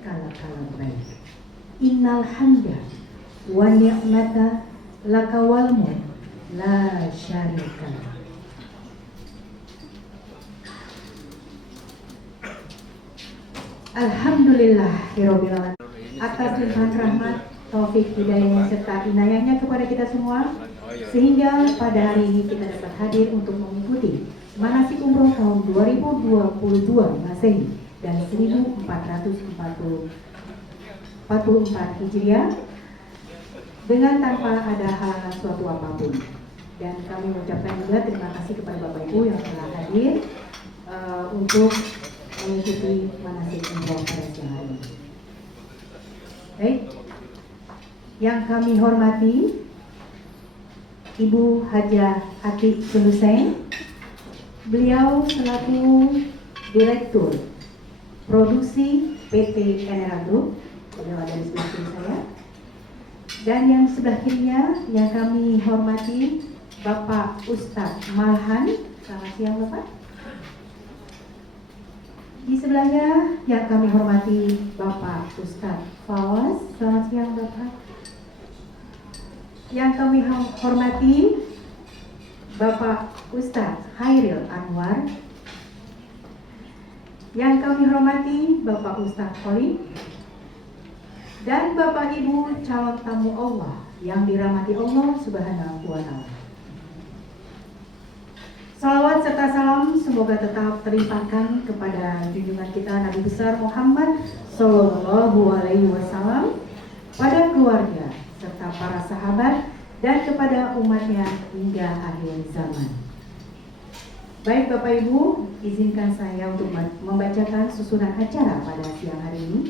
Kala-kala baik. Innal hamda wa ni'mata laka wal mulk la syarika lak. Alhamdulillahirabbil alamin atas limpahan rahmat, taufik, hidayahnya serta inayahnya kepada kita semua, sehingga pada hari ini kita dapat hadir untuk mengikuti manasik umroh tahun 2022 Masehi dan 1444 Hijriah dengan tanpa ada halangan suatu apapun. Dan kami mengucapkan juga terima kasih kepada Bapak Ibu yang telah hadir untuk mengikuti manasik umroh pada siang hari ini. Baik, yang kami hormati Ibu Hajah Atik Suluseng, beliau selaku Direktur Produksi PT Enera Group, beliau ada di sebelah kiri saya. Dan yang sebelah kirinya yang kami hormati Bapak Ustadz Malhan. Selamat siang Bapak. Di sebelahnya yang kami hormati Bapak Ustadz Fawaz. Selamat siang Bapak. Yang kami hormati Bapak Ustadz Hairil Anwar. Yang kami hormati Bapak Ustadz Khalid. Dan Bapak Ibu calon tamu Allah yang dirahmati Allah Subhanahu wa Ta'ala. Salawat serta salam semoga tetap terlimpahkan kepada junjungan kita Nabi besar Muhammad Sallallahu Alaihi Wasallam, pada keluarga serta para sahabat dan kepada umatnya hingga akhir zaman. Baik Bapak Ibu, izinkan saya untuk membacakan susunan acara pada siang hari ini.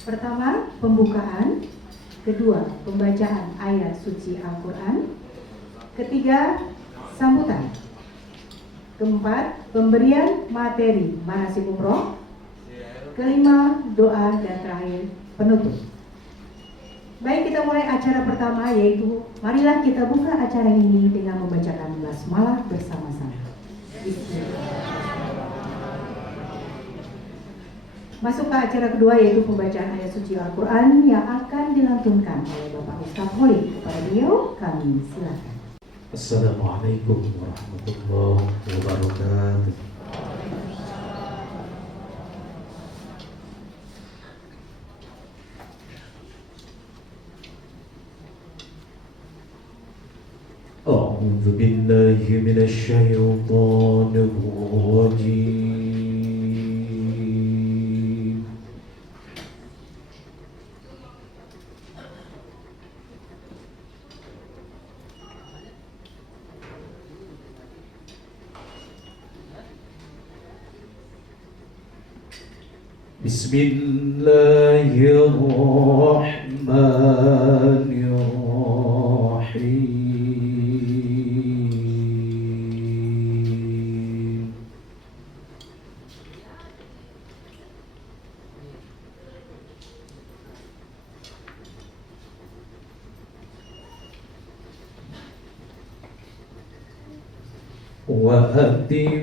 Pertama, pembukaan. Kedua, pembacaan ayat suci Al-Quran. Ketiga, sambutan. Keempat, pemberian materi manasik umroh. Kelima, doa, dan terakhir, penutup. Baik, kita mulai acara pertama, yaitu marilah kita buka acara ini dengan membacakan basmalah bersama-sama. Masuk ke acara kedua, yaitu pembacaan ayat suci Al-Quran yang akan dilantunkan oleh Bapak Ustadz Khalid. Kepada beliau, kami silakan. Assalamualaikum warahmatullahi wabarakatuh. A'udzu billahi minasy syaithanir rajim. Bismillahirrahmanirrahim. Wa atimmul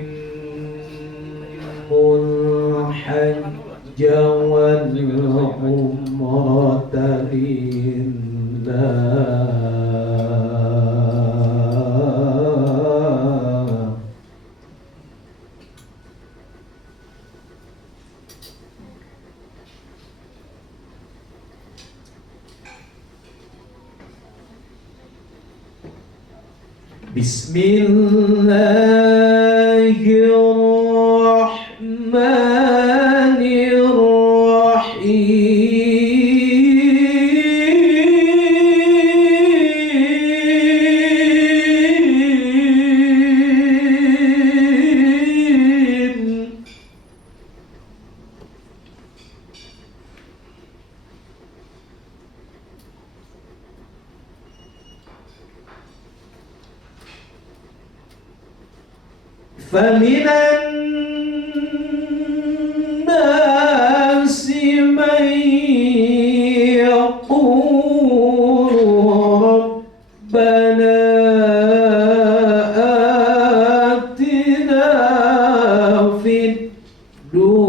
hajj wal umrata lillah. Bismillahirrahmanirrahim. فمن الناس من يقول ربنا آتنا في الدنيا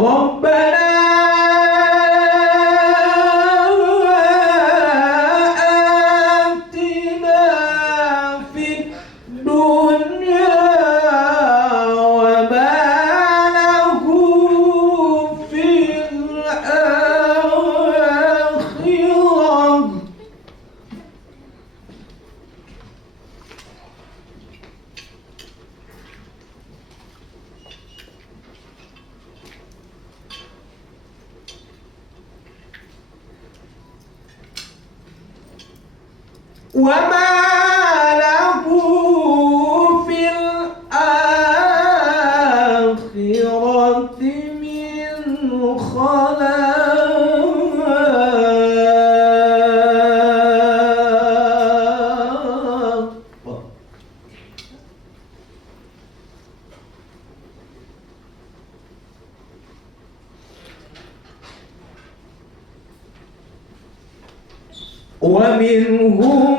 ربنا آتنا في الدنيا وما له في الآخرة وما له في الآخرة من خلاق ومنهم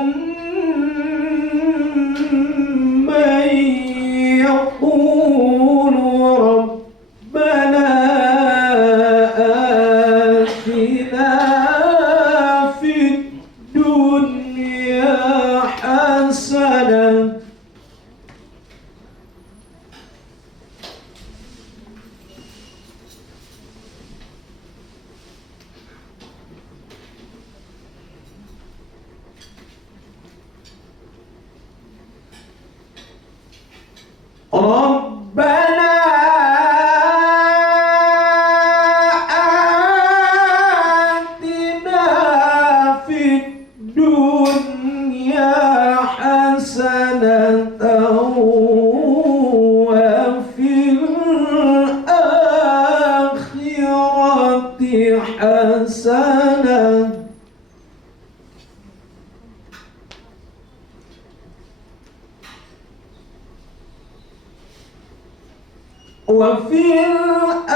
من يقول ربنا آتنا في الدنيا حسنة ربنا آتنا في الدنيا حسنة وفي الآخرة حسنة وفي الآخرة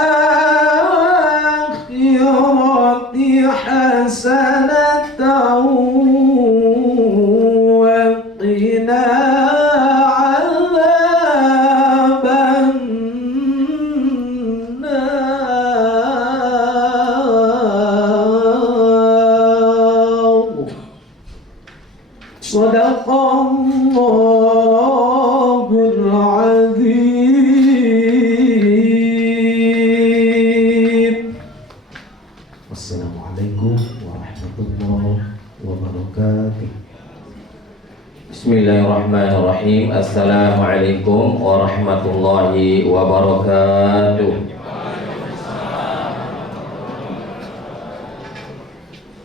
حسنة وقنا عذاب النار صدق الله العظيم. Wassalamualaikum warahmatullahi wabarakatuh. Bismillahirrahmanirrahim. Assalamualaikum warahmatullahi wabarakatuh.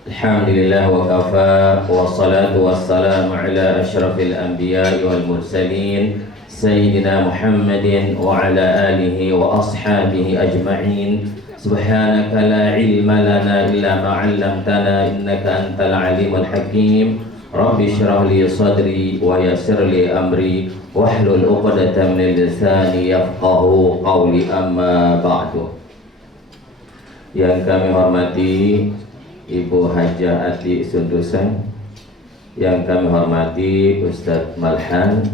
Alhamdulillah wa kafa wa salatu wassalamu ala ashrafil anbiya'i wal mursalin Sayyidina Muhammadin wa ala alihi wa ashabihi ajma'in. Subhanaka la ilma lana illa ma 'allamtana innaka antal alimul hakim. Rabbi shrah li sadri wa yassir li amri wahlul 'uqdatam min lisani yafqahu qawli, amma ba'du. Yang kami hormati Ibu Hajah Ati Sundusan, yang kami hormati Ustadz Malhan,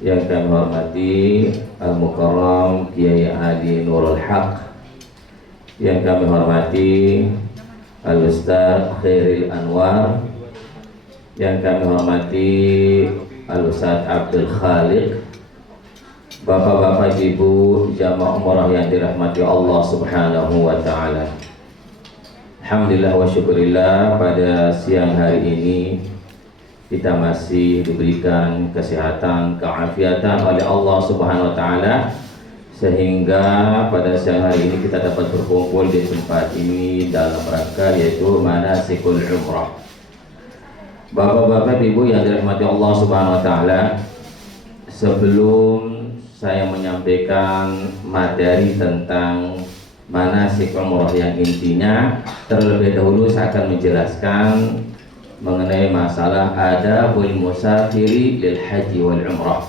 yang kami hormati Al-Mukarram Kiai Adi Nurul Haq, yang kami hormati Al-Ustadz Khairil Anwar, yang kami hormati Al-Ustadz Abdul Khaliq, Bapak-bapak, Ibu jamaah umrah yang dirahmati Allah Subhanahu wa Ta'ala. Alhamdulillah wa syukurillah, pada siang hari ini kita masih diberikan kesehatan, keafiatan oleh Allah Subhanahu wa Ta'ala, sehingga pada siang hari ini kita dapat berkumpul di tempat ini dalam rangka yaitu manasikul umrah. Bapak-bapak, Ibu yang dirahmati Allah Subhanahu wa Ta'ala, sebelum saya menyampaikan materi tentang manasik umrah yang intinya, terlebih dahulu saya akan menjelaskan mengenai masalah adabul musafiri lil haji wal umrah.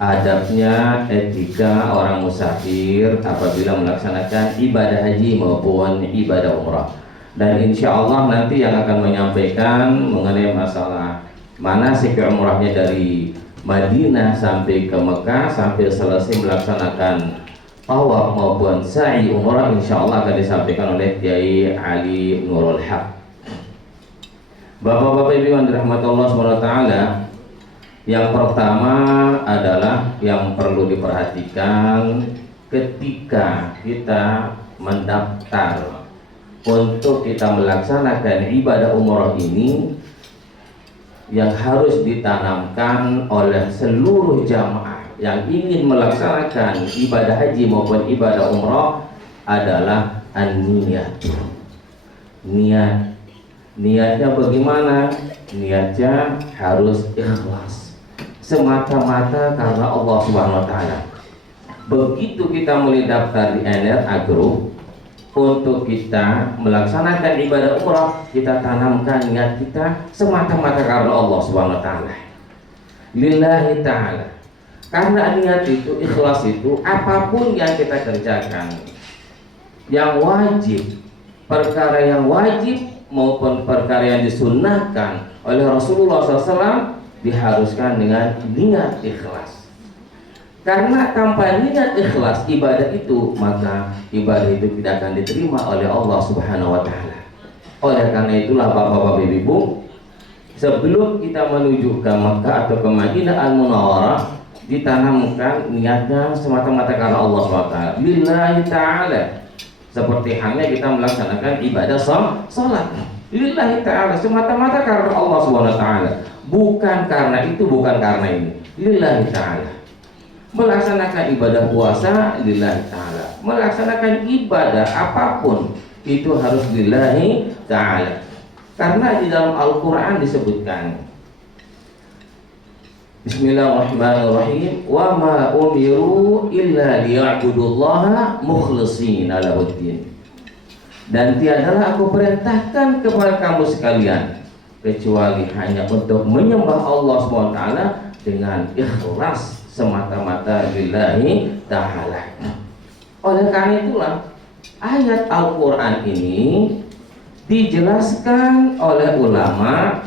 Adabnya, etika orang musafir apabila melaksanakan ibadah haji maupun ibadah umrah. Dan insya Allah nanti yang akan menyampaikan mengenai masalah manasik umrahnya dari Madinah sampai ke Mekah sampai selesai melaksanakan tawaf maupun sa'i umrah insyaallah akan disampaikan oleh Kiai Ali Nurul Haq. Bapak-bapak Ibu yang dirahmati Allah SWT, yang pertama adalah yang perlu diperhatikan ketika kita mendaftar untuk kita melaksanakan ibadah umrah ini, yang harus ditanamkan oleh seluruh jamaah yang ingin melaksanakan ibadah haji maupun ibadah umrah adalah an-niyat. Niatnya bagaimana? Niatnya harus ikhlas, semata-mata karena Allah Subhanahu wa taala. Begitu kita mulai daftar di NRA Group untuk kita melaksanakan ibadah umrah, kita tanamkan niat kita semata-mata karena Allah Subhanahu wa taala. Lillahi taala. Karena niat itu, ikhlas itu, apapun yang kita kerjakan, yang wajib, perkara yang wajib maupun perkara yang disunnahkan oleh Rasulullah SAW, diharuskan dengan niat ikhlas. Karena tanpa niat ikhlas ibadah itu, maka ibadah itu tidak akan diterima oleh Allah Subhanahu wa taala. Oleh karena itulah Bapak-bapak Ibu, sebelum kita menuju ke Makkah atau ke Madinah Al-Munawwarah, ditanamkan niatnya semata-mata karena Allah Subhanahu wa taala. Lillahi taala. Seperti halnya kita melaksanakan ibadah salat. Lillahi ta'ala, semata-mata karena Allah Subhanahu wa taala. Bukan karena itu, bukan karena ini. Lillahi ta'ala. Melaksanakan ibadah puasa lillahi ta'ala. Melaksanakan ibadah apapun itu harus lillahi ta'ala. Karena di dalam Al-Qur'an disebutkan, Bismillahirrahmanirrahim, wa ma umiru illa liya'budullaha mukhlishina lahuddin. Dan tiadalah aku perintahkan kepada kamu sekalian kecuali hanya untuk menyembah Allah SWT dengan ikhlas semata-mata lillahi ta'ala. Oleh karena itulah ayat Al-Quran ini dijelaskan oleh ulama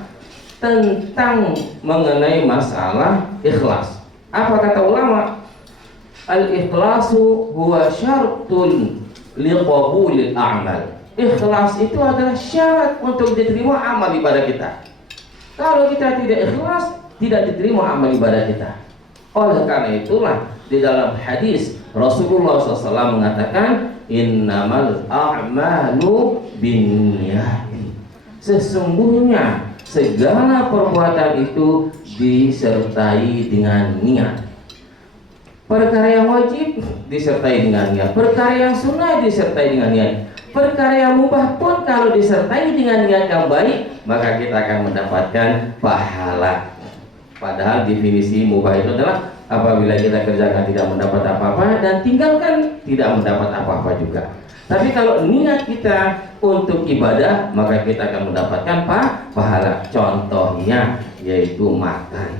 tentang mengenai masalah ikhlas. Apa kata ulama? Al-ikhlasu huwa syartun liqabulil a'mal. Ikhlas itu adalah syarat untuk diterima amal ibadah kita. Kalau kita tidak ikhlas, tidak diterima amal ibadah kita. Oleh karena itulah di dalam hadis Rasulullah SAW mengatakan, innamal a'malu binniyati. Sesungguhnya segala perbuatan itu disertai dengan niat. Perkara yang wajib disertai dengan niat, perkara yang sunnah disertai dengan niat, perkara yang mubah pun kalau disertai dengan niat yang baik, maka kita akan mendapatkan pahala. Padahal definisi mubah itu adalah apabila kita kerjakan tidak mendapat apa-apa dan tinggalkan tidak mendapat apa-apa juga. Tapi kalau niat kita untuk ibadah, maka kita akan mendapatkan pahala. Contohnya yaitu makan.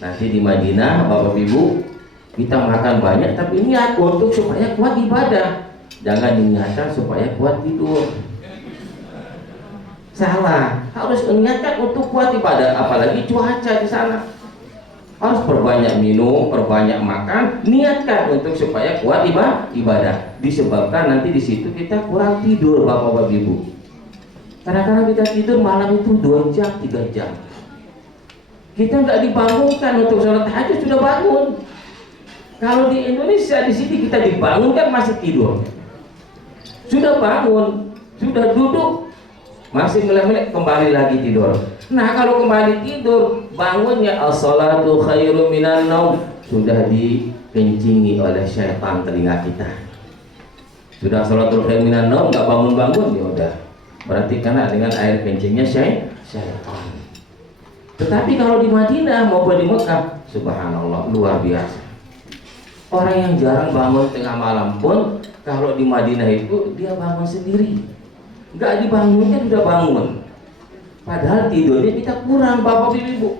Nanti di Madinah, Bapak Ibu, kita makan banyak tapi niat untuk supaya kuat ibadah. Jangan diniatkan supaya kuat tidur. Salah. Harus niatkan untuk kuat ibadah, apalagi cuaca di sana. Harus perbanyak minum, perbanyak makan, niatkan untuk supaya kuat ibadah. Disebabkan nanti di situ kita kurang tidur, Bapak Ibu. Kadang-kadang kita tidur malam itu 2 jam, 3 jam. Kita nggak dibangunkan untuk sholat tahajud sudah bangun. Kalau di Indonesia di sini kita dibangunkan masih tidur. Sudah bangun, sudah duduk, masih melek-melek kembali lagi tidur. Nah kalau kembali tidur, bangunnya as-salatu khairum minan naum, sudah dikencingi oleh syaitan telinga kita. Sudah salatul khairum minan naum nggak bangun-bangun, ya udah berarti karena dengan air kencingnya syaitan. Tetapi kalau di Madinah maupun di Mekah, subhanallah, luar biasa. Orang yang jarang bangun tengah malam pun kalau di Madinah itu dia bangun sendiri, nggak dibangunkan sudah bangun. Padahal tidurnya kita kurang, Bapak Ibu.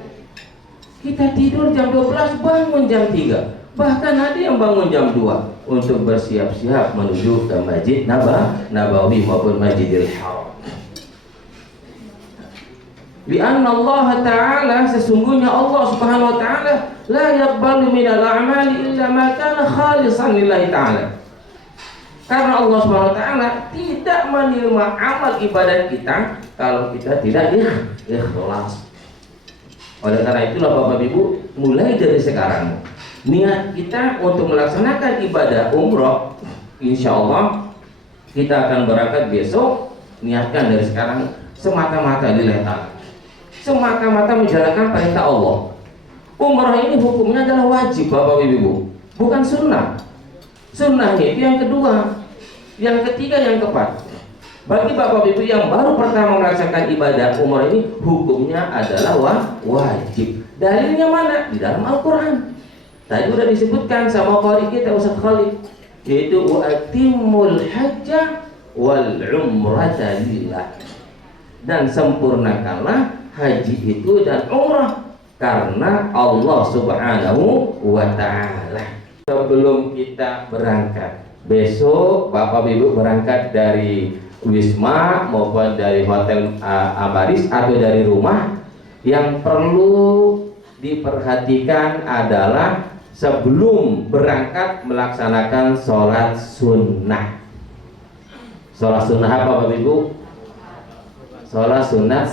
Kita tidur jam 12, bangun jam 3. Bahkan ada yang bangun jam 2 untuk bersiap-siap menuju ke Masjid Nabawi maupun Masjidil Haram. Lianna Allah Ta'ala, sesungguhnya Allah Subhanahu wa Ta'ala la yaqbalu minal a'mali illa ma kana khalisan lillahi ta'ala. Karena Allah Subhanahu wa Ta'ala tidak menerima amal ibadah kita kalau kita tidak ikhlas. Oleh karena itulah Bapak Ibu, mulai dari sekarang niat kita untuk melaksanakan ibadah umroh, insya Allah kita akan berangkat besok. Niatkan dari sekarang semata-mata lillahi ta'ala, semata-mata menjalankan perintah Allah. Umrah ini hukumnya adalah wajib Bapak Ibu, bukan sunnah. Sunnah itu yang kedua, yang ketiga, yang keempat. Bagi Bapak Ibu yang baru pertama melaksanakan ibadah umrah ini, hukumnya adalah wajib. Dalilnya mana? Di dalam Al-Quran. Tadi sudah disebutkan sama qari kita Ustaz Khalid, yaitu atimul hajjah wal umrata lillah, dan sempurnakanlah haji itu dan umrah karena Allah Subhanahu wa Ta'ala. Sebelum kita berangkat besok, Bapak Ibu berangkat dari Wisma maupun dari Hotel Amaris atau dari rumah, yang perlu diperhatikan adalah sebelum berangkat melaksanakan sholat sunnah. Sholat sunnah apa Bapak Ibu? Sholat sunnah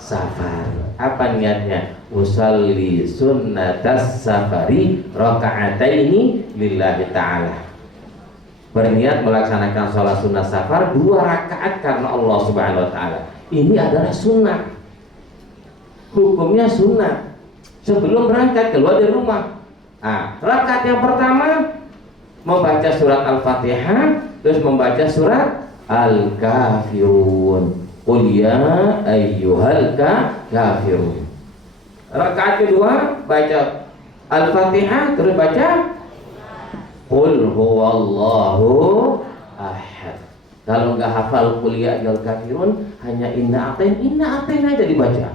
safar. Apa niatnya? Usalli sunnatas safari raka'ataini lillahi ta'ala. Berniat melaksanakan sholat sunnah safar 2 rakaat karena Allah Subhanahu wa Ta'ala. Ini adalah sunnah, hukumnya sunnah sebelum berangkat keluar dari rumah. Rakaat yang pertama membaca surat Al-Fatihah, terus membaca surat Al-Kafirun, Qul ya ayyuhal kafirun. Rakaat kedua baca Al-Fatihah, terus baca Qul huwallahu ahad. Kalau nggak hafal Qul ya ayyuhal kafirun, hanya inna atain aja dibaca.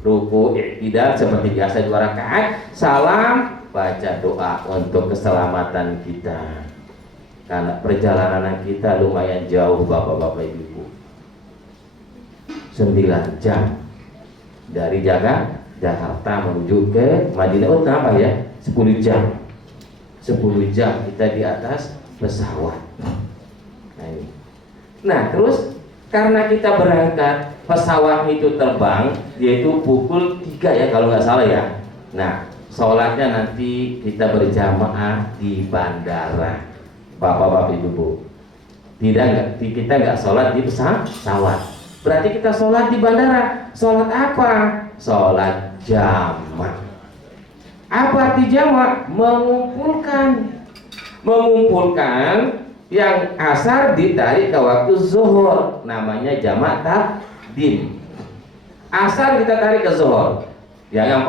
Ruku, i'tidal seperti biasa 2 rakaat, salam, baca doa untuk keselamatan kita. Karena perjalanan kita lumayan jauh Bapak-bapak Ibu, 9 jam dari Jakarta menuju ke Madinah. Oh kenapa ya? 10 jam 10 jam kita di atas pesawat. Nah terus karena kita berangkat, pesawat itu terbang yaitu pukul 3 ya kalau nggak salah ya. Nah sholatnya nanti kita berjamaah di bandara Bapak-bapak Ibu. Kita nggak sholat di pesawat, berarti kita sholat di bandara. Sholat apa? Sholat jamak. Apa arti jamak? Mengumpulkan yang asar ditarik ke waktu zuhur, namanya jamak takdim. Asar kita tarik ke zuhur. Yang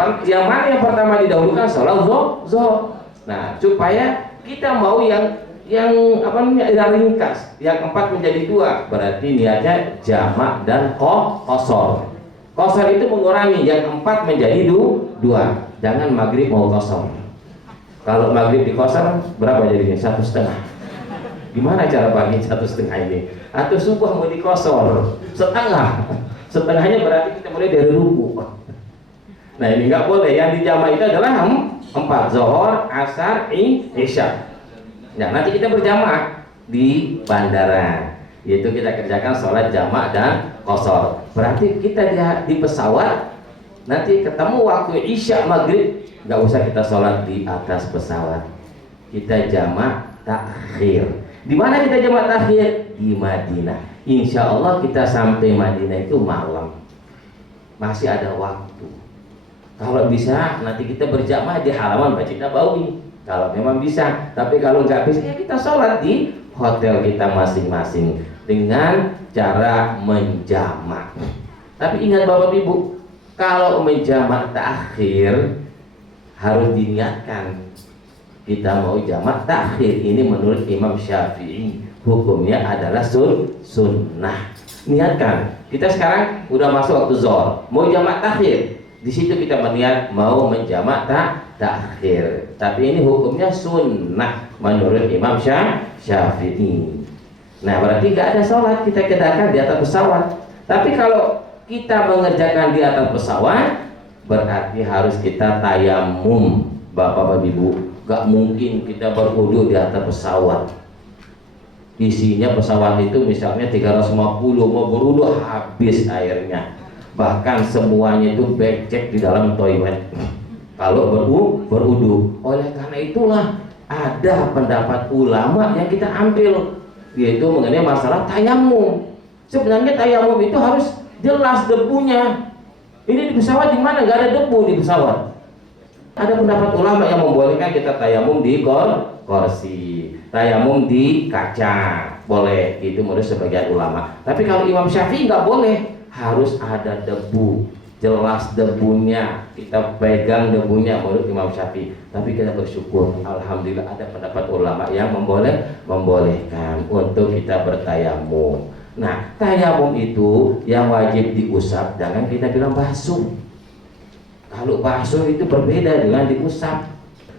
mana yang pertama didahulukan? Sholat zuhur. Nah, supaya kita mau yang ringkas, yang 4 menjadi 2, berarti niatnya jamak dan qasar. Qasar itu mengurangi, yang 4 menjadi 2. Jangan maghrib mau qasar. Kalau maghrib di qasar berapa jadinya? 1,5. Gimana cara bagi 1,5 ini? Atau subuh mau di qasar setengahnya berarti kita mulai dari ruku. Nah ini nggak boleh. Yang di jamak itu adalah 4, zuhur, asar, isya. Nah nanti kita berjamaah di bandara, yaitu kita kerjakan sholat jamak dan qasar. Berarti kita di pesawat nanti ketemu waktu isya maghrib, nggak usah kita sholat di atas pesawat, kita jamak takhir. Di mana kita jamak takhir? Di Madinah. Insya Allah kita sampai Madinah itu malam, masih ada waktu. Kalau bisa nanti kita berjamaah di halaman Masjid Nabawi, kalau memang bisa. Tapi kalau nggak bisa ya kita sholat di hotel kita masing-masing dengan cara menjamak. Tapi ingat Bapak Ibu, kalau menjamak takhir harus diniatkan kita mau jamak takhir. Ini menurut Imam Syafi'i hukumnya adalah sunnah. Niatkan. Kita sekarang udah masuk waktu zuhur, mau jamak takhir. Di situ kita berniat mau menjamak takhir. Tapi ini hukumnya sunnah menurut Imam Syafi'i. Nah berarti nggak ada sholat kita kedakan di atas pesawat. Tapi kalau kita mengerjakan di atas pesawat, berarti harus kita tayamum, Bapak Ibu. Gak mungkin kita berwudu di atas pesawat. Isinya pesawat itu misalnya 350, mau berwudu habis airnya. Bahkan semuanya itu becek di dalam toilet kalau berwudu. Oleh karena itulah ada pendapat ulama yang kita ambil, yaitu mengenai masalah tayamum. Sebenarnya tayamum itu harus jelas debunya. Ini di pesawat di mana nggak ada debu di pesawat. Ada pendapat ulama yang membolehkan kita tayamum di kursi, tayamum di kaca, boleh. Itu menurut sebagian ulama. Tapi kalau Imam Syafi'i nggak boleh, harus ada debu, jelas debunya, kita pegang debunya menurut Imam Syafi'i. Tapi kita bersyukur, alhamdulillah ada pendapat ulama yang membolehkan untuk kita bertayamum. Nah, tayamum itu yang wajib diusap, jangan kita bilang basuh. Kalau basuh itu berbeda dengan diusap.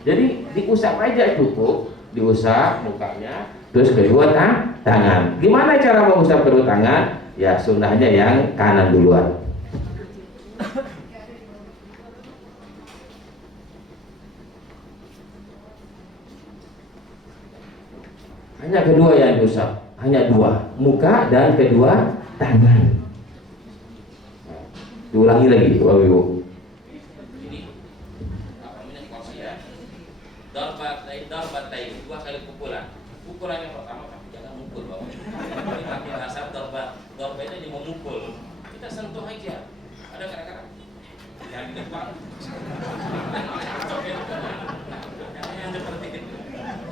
Jadi diusap aja cukup, diusap mukanya, terus kedua tangan. Gimana cara mengusap kedua tangan? Ya sunnahnya yang kanan duluan. Hanya kedua yang diusap, hanya dua, muka dan kedua tangan. Diulangi lagi, Bapak Ibu. Darbatai, dua kali pukulan. Pukulan yang pertama, tapi jangan mukul, Bapak. Ini makin asap darba itu memukul. Kita sentuh aja. Ada kadang-kadang yang di depan. Yang seperti itu.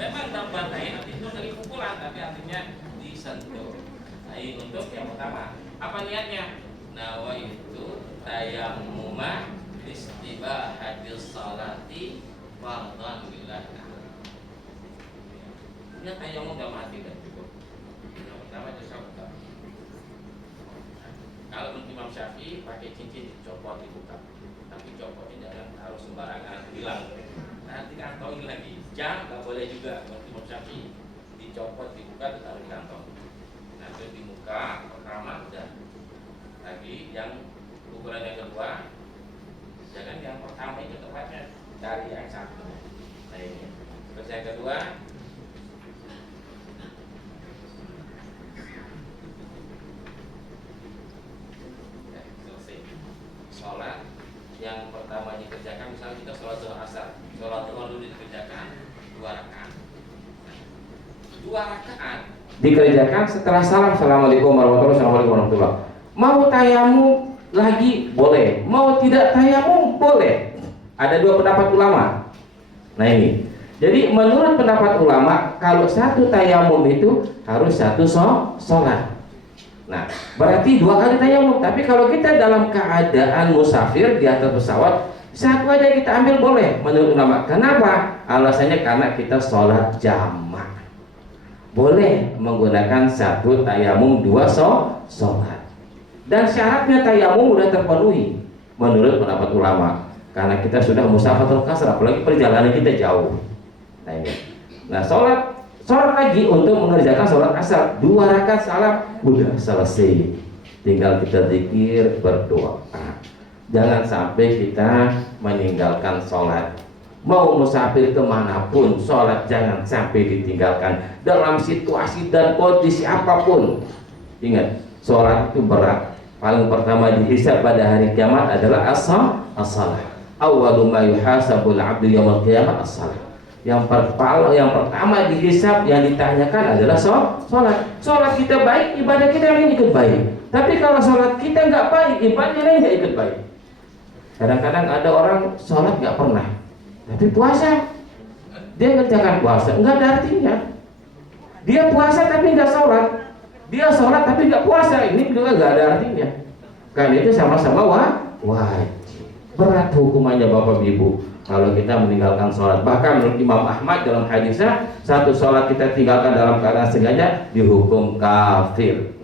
Memang darbatai nanti itu dari pukulan, tapi artinya disentuh. Nah, ini untuk yang pertama. Apa niatnya? Nawaitu tayammuma istibahatis salati fardhan billah. Ini tayamum udah mati dan cukup. Yang pertama itu sabda. Kalau menurut Imam Syafi'i pakai cincin dicopot dibuka, tapi copotnya jangan taruh sembarangan, hilang. Nanti kantongin lagi. Jam nggak boleh juga menurut Imam Syafi'i, dicopot dibuka ditaruh di kantong. Nah itu di muka pertama udah. Lagi yang ukuran yang kedua, jangan yang pertama itu tepatnya dari yang satu. Nah ini. Terus yang kedua. Sholat yang pertama dikerjakan, misalnya kita sholat zuhur asar, sholat zuhur dulu dikerjakan 2 rakaat. 2 rakaat dikerjakan setelah salam, assalamualaikum warahmatullahi wabarakatuh. Mau tayamum lagi boleh, mau tidak tayamum boleh. Ada 2 pendapat ulama. Nah ini, jadi menurut pendapat ulama, kalau satu tayamum itu harus satu sholat. Nah, berarti 2 kali tayamum. Tapi kalau kita dalam keadaan musafir di atas pesawat, satu aja kita ambil boleh menurut ulama. Kenapa? Alasannya karena kita sholat jamak. Boleh menggunakan satu tayamum 2 sholat. Dan syaratnya tayamum udah terpenuhi menurut pendapat ulama. Karena kita sudah musafatul qasr, apalagi perjalanan kita jauh. Nah ini. Nah, sholat lagi untuk mengerjakan sholat asar 2 rakaat salam udah selesai, tinggal kita zikir berdoa. Jangan sampai kita meninggalkan sholat. Mau musafir kemanapun, sholat jangan sampai ditinggalkan dalam situasi dan kondisi apapun. Ingat, sholat itu berat. Paling pertama dihisab pada hari kiamat adalah as-salah. Awwalu ma yuhasabul 'abdu yaumil qiyamah as-salah. Yang pertama dihisab, yang ditanyakan adalah sholat. Sholat kita baik, ibadah kita yang ikut baik. Tapi kalau sholat kita nggak baik, ibadah yang nggak ikut baik. Kadang-kadang ada orang sholat nggak pernah, tapi puasa, dia ngerjakan puasa, nggak ada artinya. Dia puasa tapi nggak sholat, dia sholat tapi nggak puasa, ini juga nggak ada artinya. Karena itu sama-sama wajib. Berat hukumannya Bapak Ibu kalau kita meninggalkan sholat. Bahkan menurut Imam Ahmad dalam hadisnya, satu sholat kita tinggalkan dalam keadaan sengaja dihukum kafir.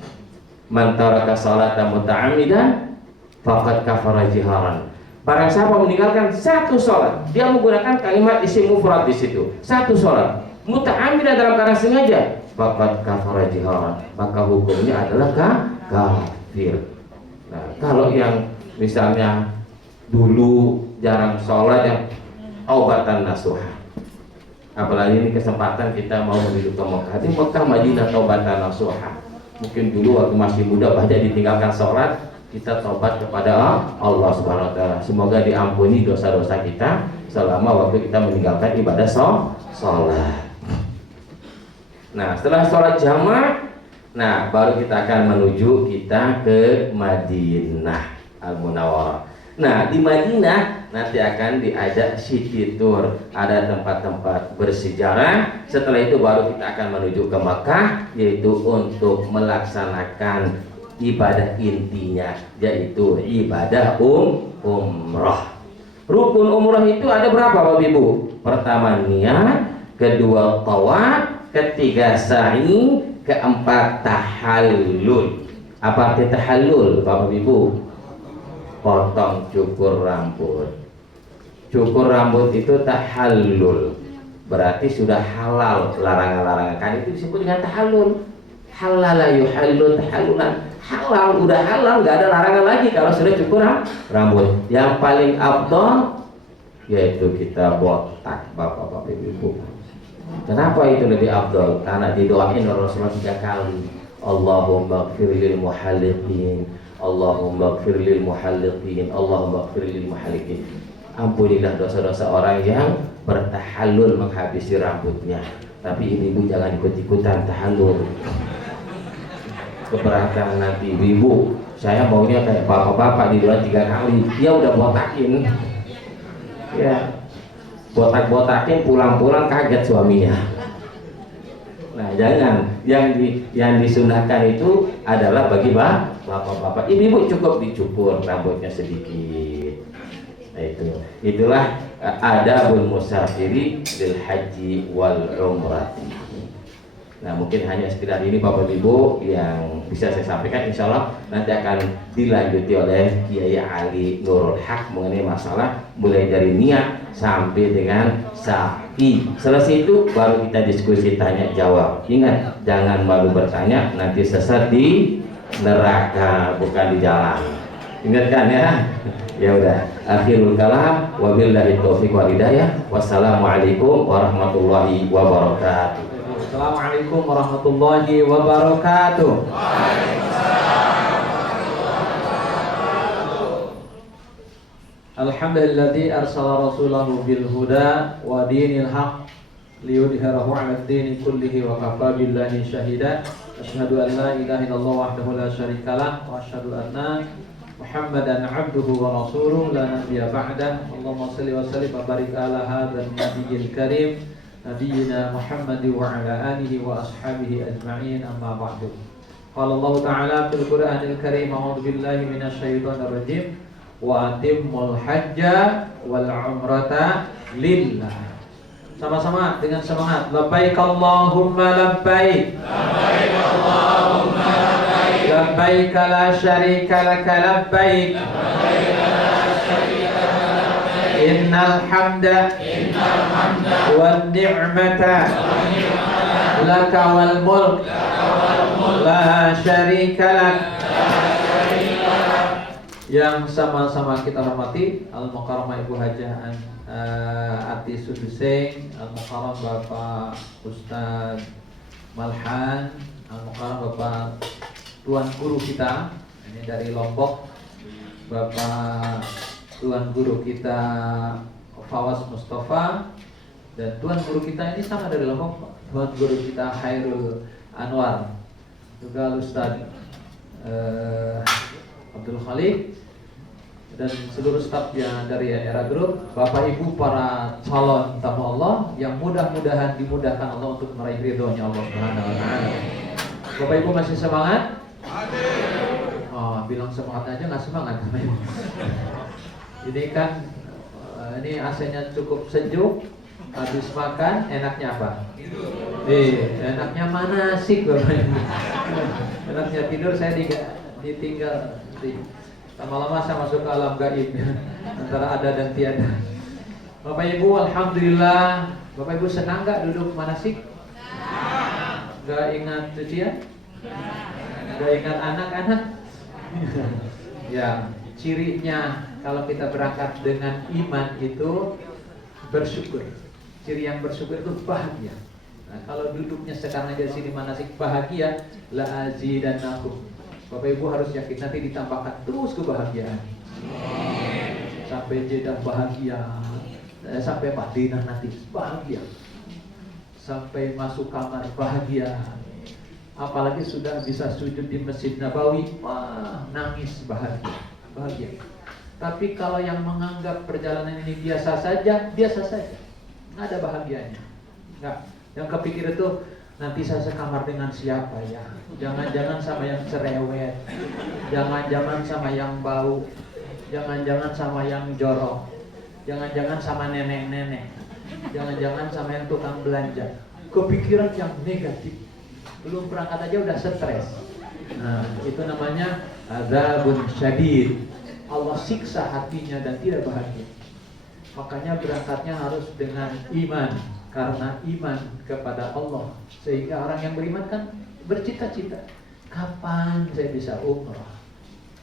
Man taraka sholata muta'ammidan faqad kafara jiharan. Barang siapa meninggalkan satu sholat, dia menggunakan kalimat isim mufrad di situ. Satu sholat muta'ammidan dalam keadaan sengaja, faqad kafara jiharan, maka hukumnya adalah kafir. Nah, kalau yang misalnya dulu jarang sholat yang taubatan nasuha. Apalagi ini kesempatan kita mau menuju ke Mekah. Di Mekah Madinah taubatan nasuha. Mungkin dulu waktu masih muda banyak ditinggalkan sholat, kita taubat kepada Allah Subhanahu wa taala. Semoga diampuni dosa-dosa kita selama waktu kita meninggalkan ibadah sholat. Nah, setelah sholat jamaah, nah baru kita akan menuju kita ke Madinah Al-Munawwarah. Nah, di Madinah nanti akan diajak city tour, ada tempat-tempat bersejarah. Setelah itu baru kita akan menuju ke Makkah, yaitu untuk melaksanakan ibadah intinya, yaitu ibadah umrah. Rukun umrah itu ada berapa Bapak Ibu? Pertama niat, kedua tawaf, ketiga sa'i, keempat tahallul. Apa arti tahallul Bapak Ibu? Potong, cukur rambut. Cukur rambut itu tahallul, berarti sudah halal larangan-larangan. Kan itu disebut dengan tahallul. Halala yuhallu tahallulan. Halal, udah halal, nggak ada larangan lagi kalau sudah cukur rambut. Yang paling afdal yaitu kita botak Bapak-bapak Ibu. Kenapa itu lebih afdal? Karena didoain Rasulullah 3 kali. Allahumma ighfir lil muhalliqin, Allahumma ighfir lil muhalliqin, Allahumma ighfir lil muhalliqin. Ampunilah dosa-dosa orang yang bertahallul menghabisi rambutnya. Tapi ibu-ibu jangan ikut-ikutan tahallul. Keberatan nanti ibu. Saya maunya kayak bapak-bapak didoain 3 kali. Dia udah botakin. Ya. Botak-botakin pulang-pulang kaget suaminya. Nah, jangan. Yang disunahkan itu adalah bagi bapak-bapak. Ibu-ibu cukup dicukur rambutnya sedikit. Nah, itulah adabul musafiri lil haji wal umrati. Nah, mungkin hanya sekedar ini Bapak Ibu yang bisa saya sampaikan. Insya Allah nanti akan dilanjuti oleh Kiai Ali Nurul Haq mengenai masalah mulai dari niat sampai dengan sa'i. Selesai itu baru kita diskusi tanya jawab. Ingat, jangan malu bertanya, nanti sesat di neraka bukan di jalan. Ingat kan ya? Ya udah, akhirul kalam, wabillahi taufiq wal hidayah. Wassalamualaikum warahmatullahi wabarakatuh. Assalamualaikum warahmatullahi wabarakatuh. Alhamdulilladzi arsala rasulahu bil huda wa dinil haq liyudhhirahu 'ala ad-dini kullihi wa kafa billahi shahida. Asyhadu an la ilaha illallah wahdahu la syarikalah wa asyhadu anna Muhammadan 'abduhu wa rasuluhu la nabiyya ba'dah. Allahumma shalli wa sallim wa barik ala hadzal nabiyil karim Nabiyyina Muhammad wa ala alihi wa ashabihi ajma'in, amma ba'du. Qala Allah Ta'ala fil Qur'anil Karim, a'udzu billahi minasy syaithanir rajim, wa atimmul hajja wal umrata lillah. Sama-sama dengan semangat. Labbaik Allahumma labbaik. Labbaik Allahumma labbaik. Labbaik la syarika laka labbaik. Labbaik la syarika laka labbaik. Innal hamda wan ni'mata laka wal mulk la syarika lak. Yang sama-sama kita hormati Al-Mukarramah Ibu Hajah Ati Suduseng, Al-Mukarram Bapak Ustaz Malhan, Al-Mukarram Bapak Tuan Guru kita ini dari Lombok, Bapak Tuan Guru kita Fawaz Mustafa, dan Tuan Guru kita ini sama dari Lombok, Tuan Guru kita Khairul Anwar, juga Ustaz Abdul Khalik, dan seluruh staf yang dari Era Group, Bapak Ibu para calon tamu Allah yang mudah-mudahan dimudahkan Allah untuk meraih ridhonya Allah Subhanahu wa taala. Bapak Ibu masih semangat? Oh, bilang semangat aja nggak semangat. Ini kan ini AC-nya cukup sejuk, habis makan enaknya apa? Enaknya mana sih Bapak Ibu? Enaknya tidur, saya ditinggal. Lama-lama saya masuk ke alam gaib antara ada dan tiada. Bapak Ibu, alhamdulillah. Bapak Ibu senang gak duduk manasik? Gak ingat cucian? Gak ingat anak-anak? Ya, cirinya kalau kita berangkat dengan iman itu bersyukur. Ciri yang bersyukur itu bahagia. Nah, kalau duduknya sekarang aja di sini manasik bahagia, la azidannakum. Bapak Ibu harus yakin nanti ditambahkan terus kebahagiaan. Sampai Jeddah bahagia, sampai Madinah nanti bahagia. Sampai masuk kamar bahagia. Apalagi sudah bisa sujud di Masjid Nabawi, wah, nangis bahagia. Tapi kalau yang menganggap perjalanan ini biasa saja, nggak ada bahagianya. Nggak. Yang kepikir itu nanti saya sekamar dengan siapa ya? Jangan-jangan sama yang cerewet, jangan-jangan sama yang bau, jangan-jangan sama yang jorok, jangan-jangan sama nenek-nenek, jangan-jangan sama yang tukang belanja. Kepikiran yang negatif. Belum berangkat aja udah stres. Nah, itu namanya azabun syadid. Allah siksa hatinya dan tidak bahagia. Makanya berangkatnya harus dengan iman, karena iman kepada Allah. Sehingga orang yang beriman kan bercita-cita, kapan saya bisa umrah?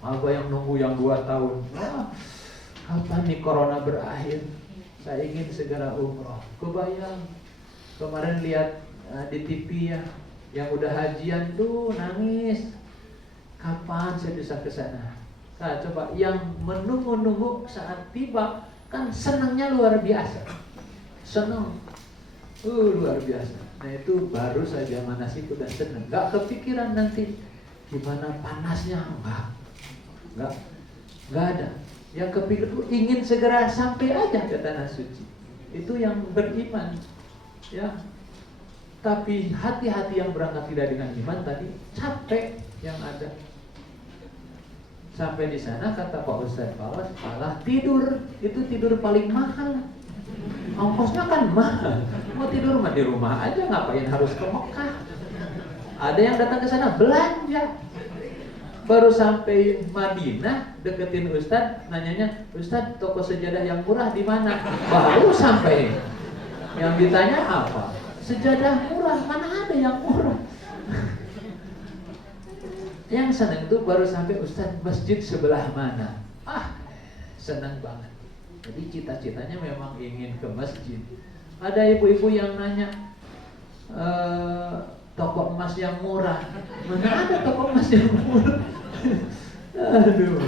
Apa yang nunggu yang 2 tahun? Wah, kapan nih corona berakhir? Saya ingin segera umrah. Kebayang kemarin lihat di TV ya, yang udah hajian tuh nangis, kapan saya bisa ke sana? Nah, coba yang menunggu-nunggu saat tiba kan senangnya luar biasa, senang, luar biasa. Nah itu baru saja manasik udah senang, nggak kepikiran nanti gimana panasnya, nggak ada. Yang kepikir tuh ingin segera sampai aja ke tanah suci. Itu yang beriman, ya. Tapi hati-hati yang berangkat tidak dengan iman tadi capek yang ada. Sampai di sana kata Pak Ustadz Fawas, malah tidur. Itu tidur paling mahal. Ongkosnya kan mahal. Mau tidur mah di rumah aja, ngapain harus ke Mekah? Ada yang datang ke sana belanja. Baru sampai Madinah, deketin Ustadz, nanyanya, Ustadz toko sejadah yang murah di mana? Baru sampai. Yang ditanya apa? Sejadah murah, mana ada yang murah? Yang senang itu baru sampai, Ustadz masjid sebelah mana? Senang banget. Jadi cita-citanya memang ingin ke masjid. Ada ibu-ibu yang nanya, toko emas yang murah. Mana ada toko emas yang murah? Aduh,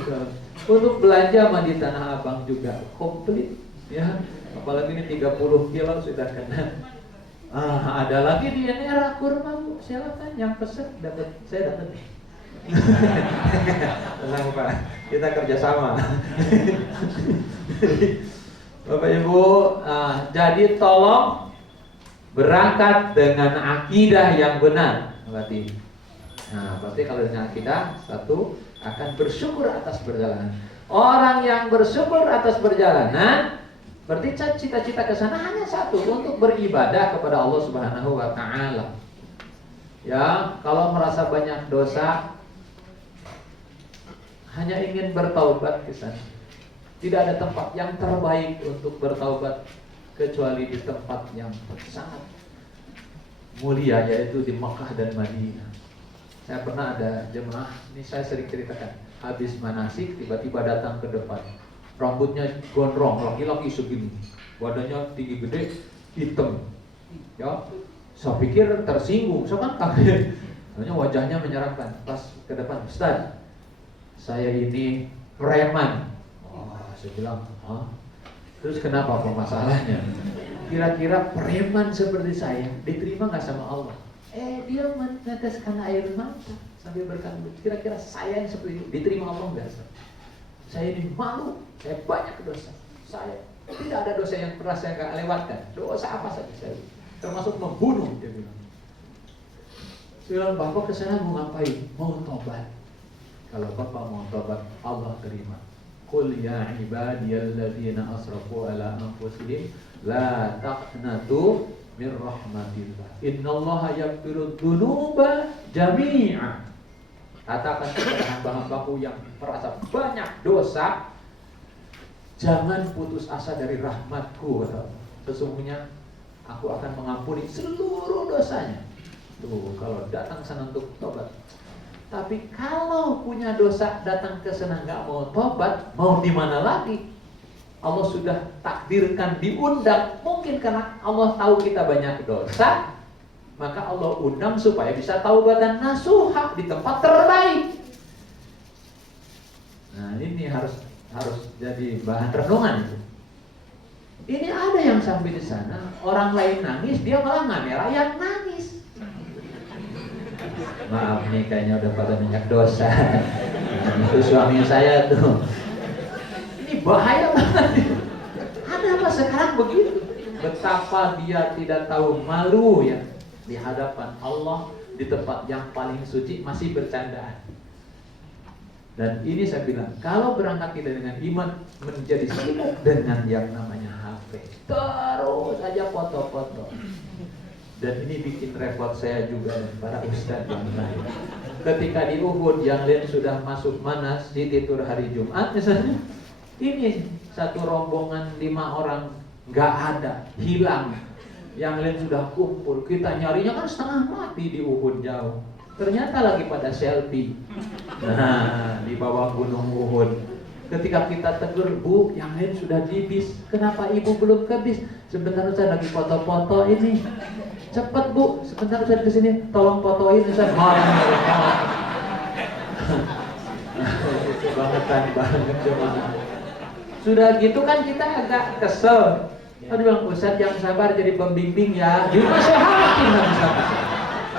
untuk belanja mah di Tanah Abang juga komplit, ya. Apalagi ini 30 kilo sudah kena. Ada lagi di daerah kurma, Bu. Silakan yang pesen dapat, saya dapat. Tenang Pak, kita kerjasama. Bapak Ibu, jadi tolong berangkat dengan akidah yang benar. Berarti kalau dengan akidah, satu, akan bersyukur atas perjalanan. Orang yang bersyukur atas perjalanan, berarti cita-cita ke sana hanya satu, untuk beribadah kepada Allah Subhanahu wa taala. Ya, kalau merasa banyak dosa, hanya ingin bertaubat ke sana. Tidak ada tempat yang terbaik untuk bertaubat kecuali di tempat yang sangat mulia, yaitu di Makkah dan Madinah. Saya pernah ada jemaah, ini saya sering ceritakan, habis manasik tiba-tiba datang ke depan. Rambutnya gondrong, laki-laki segini, badannya tinggi gede, hitam. Ya, saya pikir tersinggung, saya kan kaget. Hanya wajahnya menyeramkan. Pas ke depan, Ustaz, saya ini preman. Saya bilang, terus kenapa masalahnya? Kira-kira preman seperti saya diterima nggak sama Allah? Dia meneteskan air mata sambil berkata, kira-kira saya yang seperti itu diterima Allah nggak? Saya ini malu, saya banyak dosa. Saya tidak ada dosa yang pernah saya nggak lewatkan. Dosa apa saja saya, termasuk membunuh, dia bilang. Saya bilang, Bapak kesana mau ngapain? Mau tobat. Kalau Bapak mau tobat, Allah terima. Qul ya ibadiyalladzina asrafu ala anfusihim la taqnatu min rahmatillah. Innallaha yaghfiru dzunuba jami'a. Katakan kepada hamba-hambaku yang merasa banyak dosa, jangan putus asa dari rahmatku. Sesungguhnya aku akan mengampuni seluruh dosanya. Tuh, kalau datang sana untuk tobat. Tapi kalau punya dosa datang ke sana nggak mau tobat, mau di mana lagi? Allah sudah takdirkan diundang. Mungkin karena Allah tahu kita banyak dosa, maka Allah undang supaya bisa taubat dan nasuha di tempat terbaik. Nah, ini harus jadi bahan renungan. Ini ada yang sampai di sana, orang lain nangis, dia malah ngamera yang nangis. Maaf nih, kayaknya udah pada banyak dosa. Itu suami saya tuh. Ini bahaya banget. Ada apa sekarang begitu? Betapa dia tidak tahu malu ya di hadapan Allah, di tempat yang paling suci masih bercandaan. Dan ini saya bilang, kalau berangkat kita dengan iman, menjadi sibuk dengan yang namanya HP, terus aja foto-foto. Dan ini bikin repot saya juga dan para ustadz yang lain. Ketika di Uhud yang lain sudah masuk Manas di tidur hari Jumat misalnya, ini satu rombongan 5 orang nggak ada, hilang. Yang lain sudah kumpul, kita nyarinya kan setengah mati di Uhud jauh. Ternyata lagi pada selfie. Nah, di bawah gunung Uhud. Ketika kita tegur, Bu, yang lain sudah di bis. Kenapa ibu belum ke bis? Sebentar saya lagi foto-foto ini. Cepat Bu, sebentar saya kesini. Tolong fotoin saya. Kebangetan banget jemaah. Sudah gitu kan kita agak kesel. Tadi bilang, Ustadz yang sabar jadi pembimbing ya. Dinasehatin nggak bisa.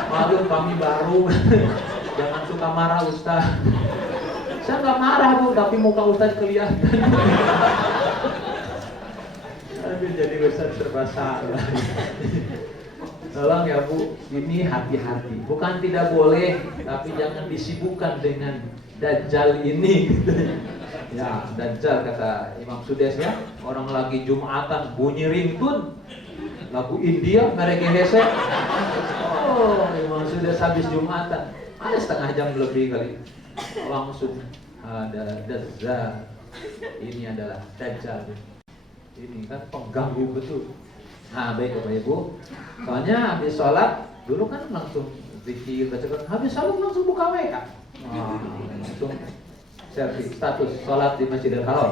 Waduh, kami baru. Jangan suka marah Ustaz. Saya nggak marah Bu, tapi muka Ustaz kelihatan. Aduh, jadi Ustaz serba salah. Tolong ya Bu, ini hati-hati. Bukan tidak boleh, tapi jangan disibukkan dengan Dajjal ini. Ya, Dajjal kata Imam Sudes ya, orang lagi Jumatan bunyi ringtone lagu India mereka hesek. Oh, Imam Sudes habis Jumatan, ada setengah jam lebih kali, langsung ada Dajjal. Ini adalah Dajjal. Ini kan pengganggu betul. Nah, baik Bapak Ibu. Soalnya habis sholat dulu kan langsung zikir baca, habis sholat langsung buka WK. Langsung selfie status sholat di Masjidil Haram.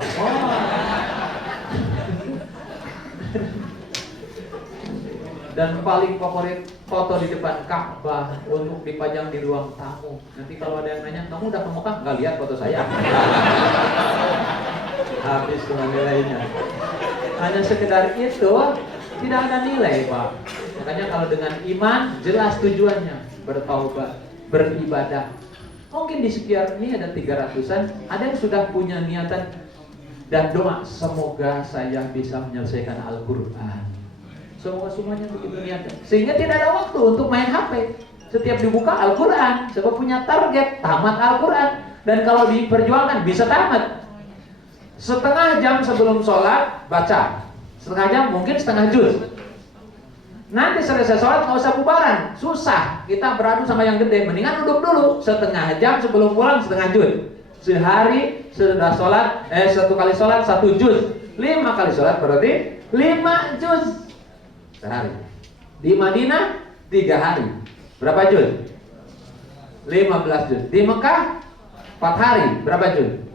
Dan paling favorit foto di depan Ka'bah untuk dipajang di ruang tamu. Nanti kalau ada yang nanya, kamu udah ke Mekah? Nggak lihat foto saya. Habis semua nilainya. Hanya sekedar itu, tidak ada nilai Pak. Makanya kalau dengan iman, jelas tujuannya bertaubat, beribadah. Mungkin di sekitar ini ada 300-an, ada yang sudah punya niatan dan doa, semoga saya bisa menyelesaikan Al-Quran. Semoga semuanya begitu niatnya. Sehingga tidak ada waktu untuk main HP. Setiap dibuka Al-Quran, sebab punya target tamat Al-Quran. Dan kalau diperjuangkan bisa tamat. Setengah jam sebelum sholat baca, setengah jam mungkin setengah juz. Nanti selesai sholat nggak usah bubaran, susah. Kita beradu sama yang gede, mendingan duduk dulu setengah jam sebelum pulang setengah juz. Sehari sudah sholat, 1 kali sholat 1 juz. 5 kali sholat berarti 5 juz sehari. Di Madinah 3 hari, berapa juz? 15 juz. Di Mekah 4 hari, berapa juz?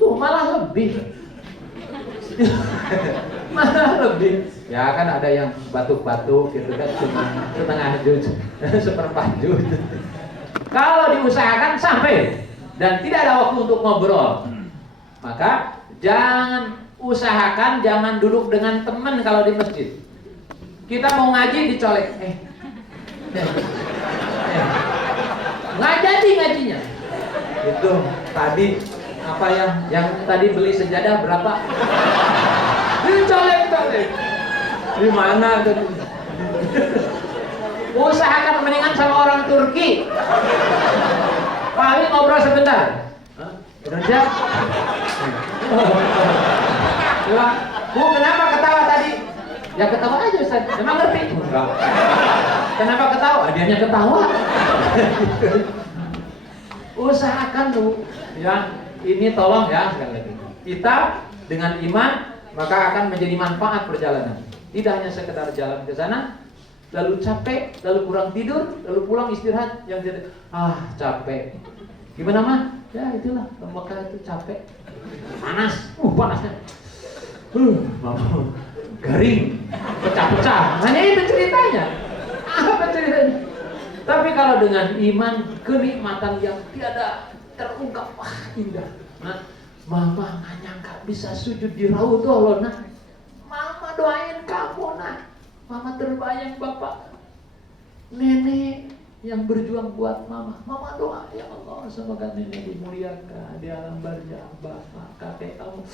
Tuh malah lebih. Malah lebih. Ya kan ada yang batuk-batuk gitu kan, cuma setengah juz, seperempat juz. Kalau diusahakan sampai dan tidak ada waktu untuk ngobrol, maka jangan usahakan jangan duduk dengan teman kalau di masjid. Kita mau ngaji dicolek, nggak jadi ngajinya. Itu tadi apa yang tadi beli sejadah berapa? Dicolek-colek. Di mana tuh? Usahakan mendingan sama orang Turki. Paling ngobrol sebentar. Udah siap? Bu, kenapa ketawa tadi? Ya ketawa aja Ustaz. Emang ngerti? Enggak. Kenapa ketawa? Dianya ketawa. Usahakan tuh. Ya, ini tolong ya sekali lagi. Kita dengan iman maka akan menjadi manfaat perjalanan. Tidak hanya sekedar jalan ke sana, lalu capek, lalu kurang tidur, lalu pulang istirahat, yang jadi capek. Gimana mah? Ya itulah Mekah itu capek, panas, panasnya, garing, pecah-pecah. Hanya itu ceritanya. Apa ceritanya? Tapi kalau dengan iman, kenikmatan yang tiada terungkap, wah indah. Nah, mama nggak nyangka bisa sujud di Raudhah loh, nah. Mama doain kamu, nah. Mama terbayang bapak, nenek yang berjuang buat mama. Mama doa, ya Allah, semoga nenek dimuliakan di alam barzah, bapak, kakek kamu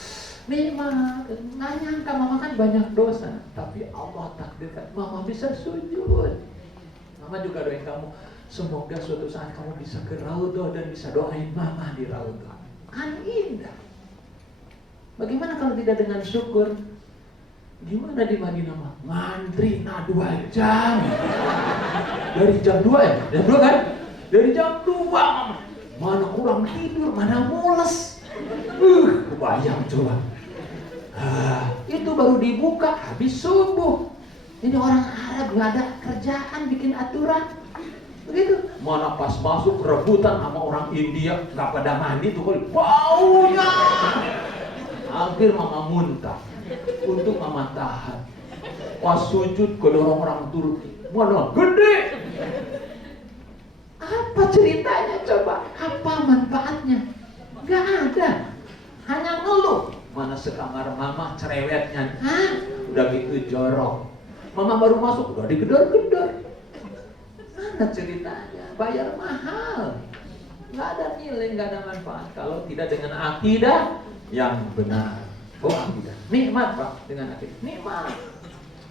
nikmat. Nggak nyangka mama kan banyak dosa, tapi Allah takdirkan mama bisa sujud. Mama juga doain kamu, semoga suatu saat kamu bisa ke Raudhah dan bisa doain mama di Raudhah. Kan indah. Bagaimana kalau tidak dengan syukur? Gimana di Madinah mah? Ngantri 2 jam. Dari jam 2 ya? Jam 2 kan? Dari jam 2 mama. Mana kurang tidur, mana mules. Kebayang coba. Itu baru dibuka habis subuh. Ini orang Arab gak ada kerjaan bikin aturan. Begitu. Mana pas masuk rebutan sama orang India, gak pada mandi tuh kali. Baunya. Hampir mama muntah. Untuk mama tahan. Pas sujud kedorong orang Turki. Mana gede. Apa ceritanya coba? Apa manfaatnya? Gak ada. Hanya ngeluh. Mana sekamar mama cerewetnya. Udah gitu jorok. Mama baru masuk udah digedor-gedor. Mana ceritanya? Bayar mahal. Gak ada nilai, gak ada manfaat kalau tidak dengan akidah yang benar. Oh, akidah. Nikmat Pak dengan akidah. Nikmat.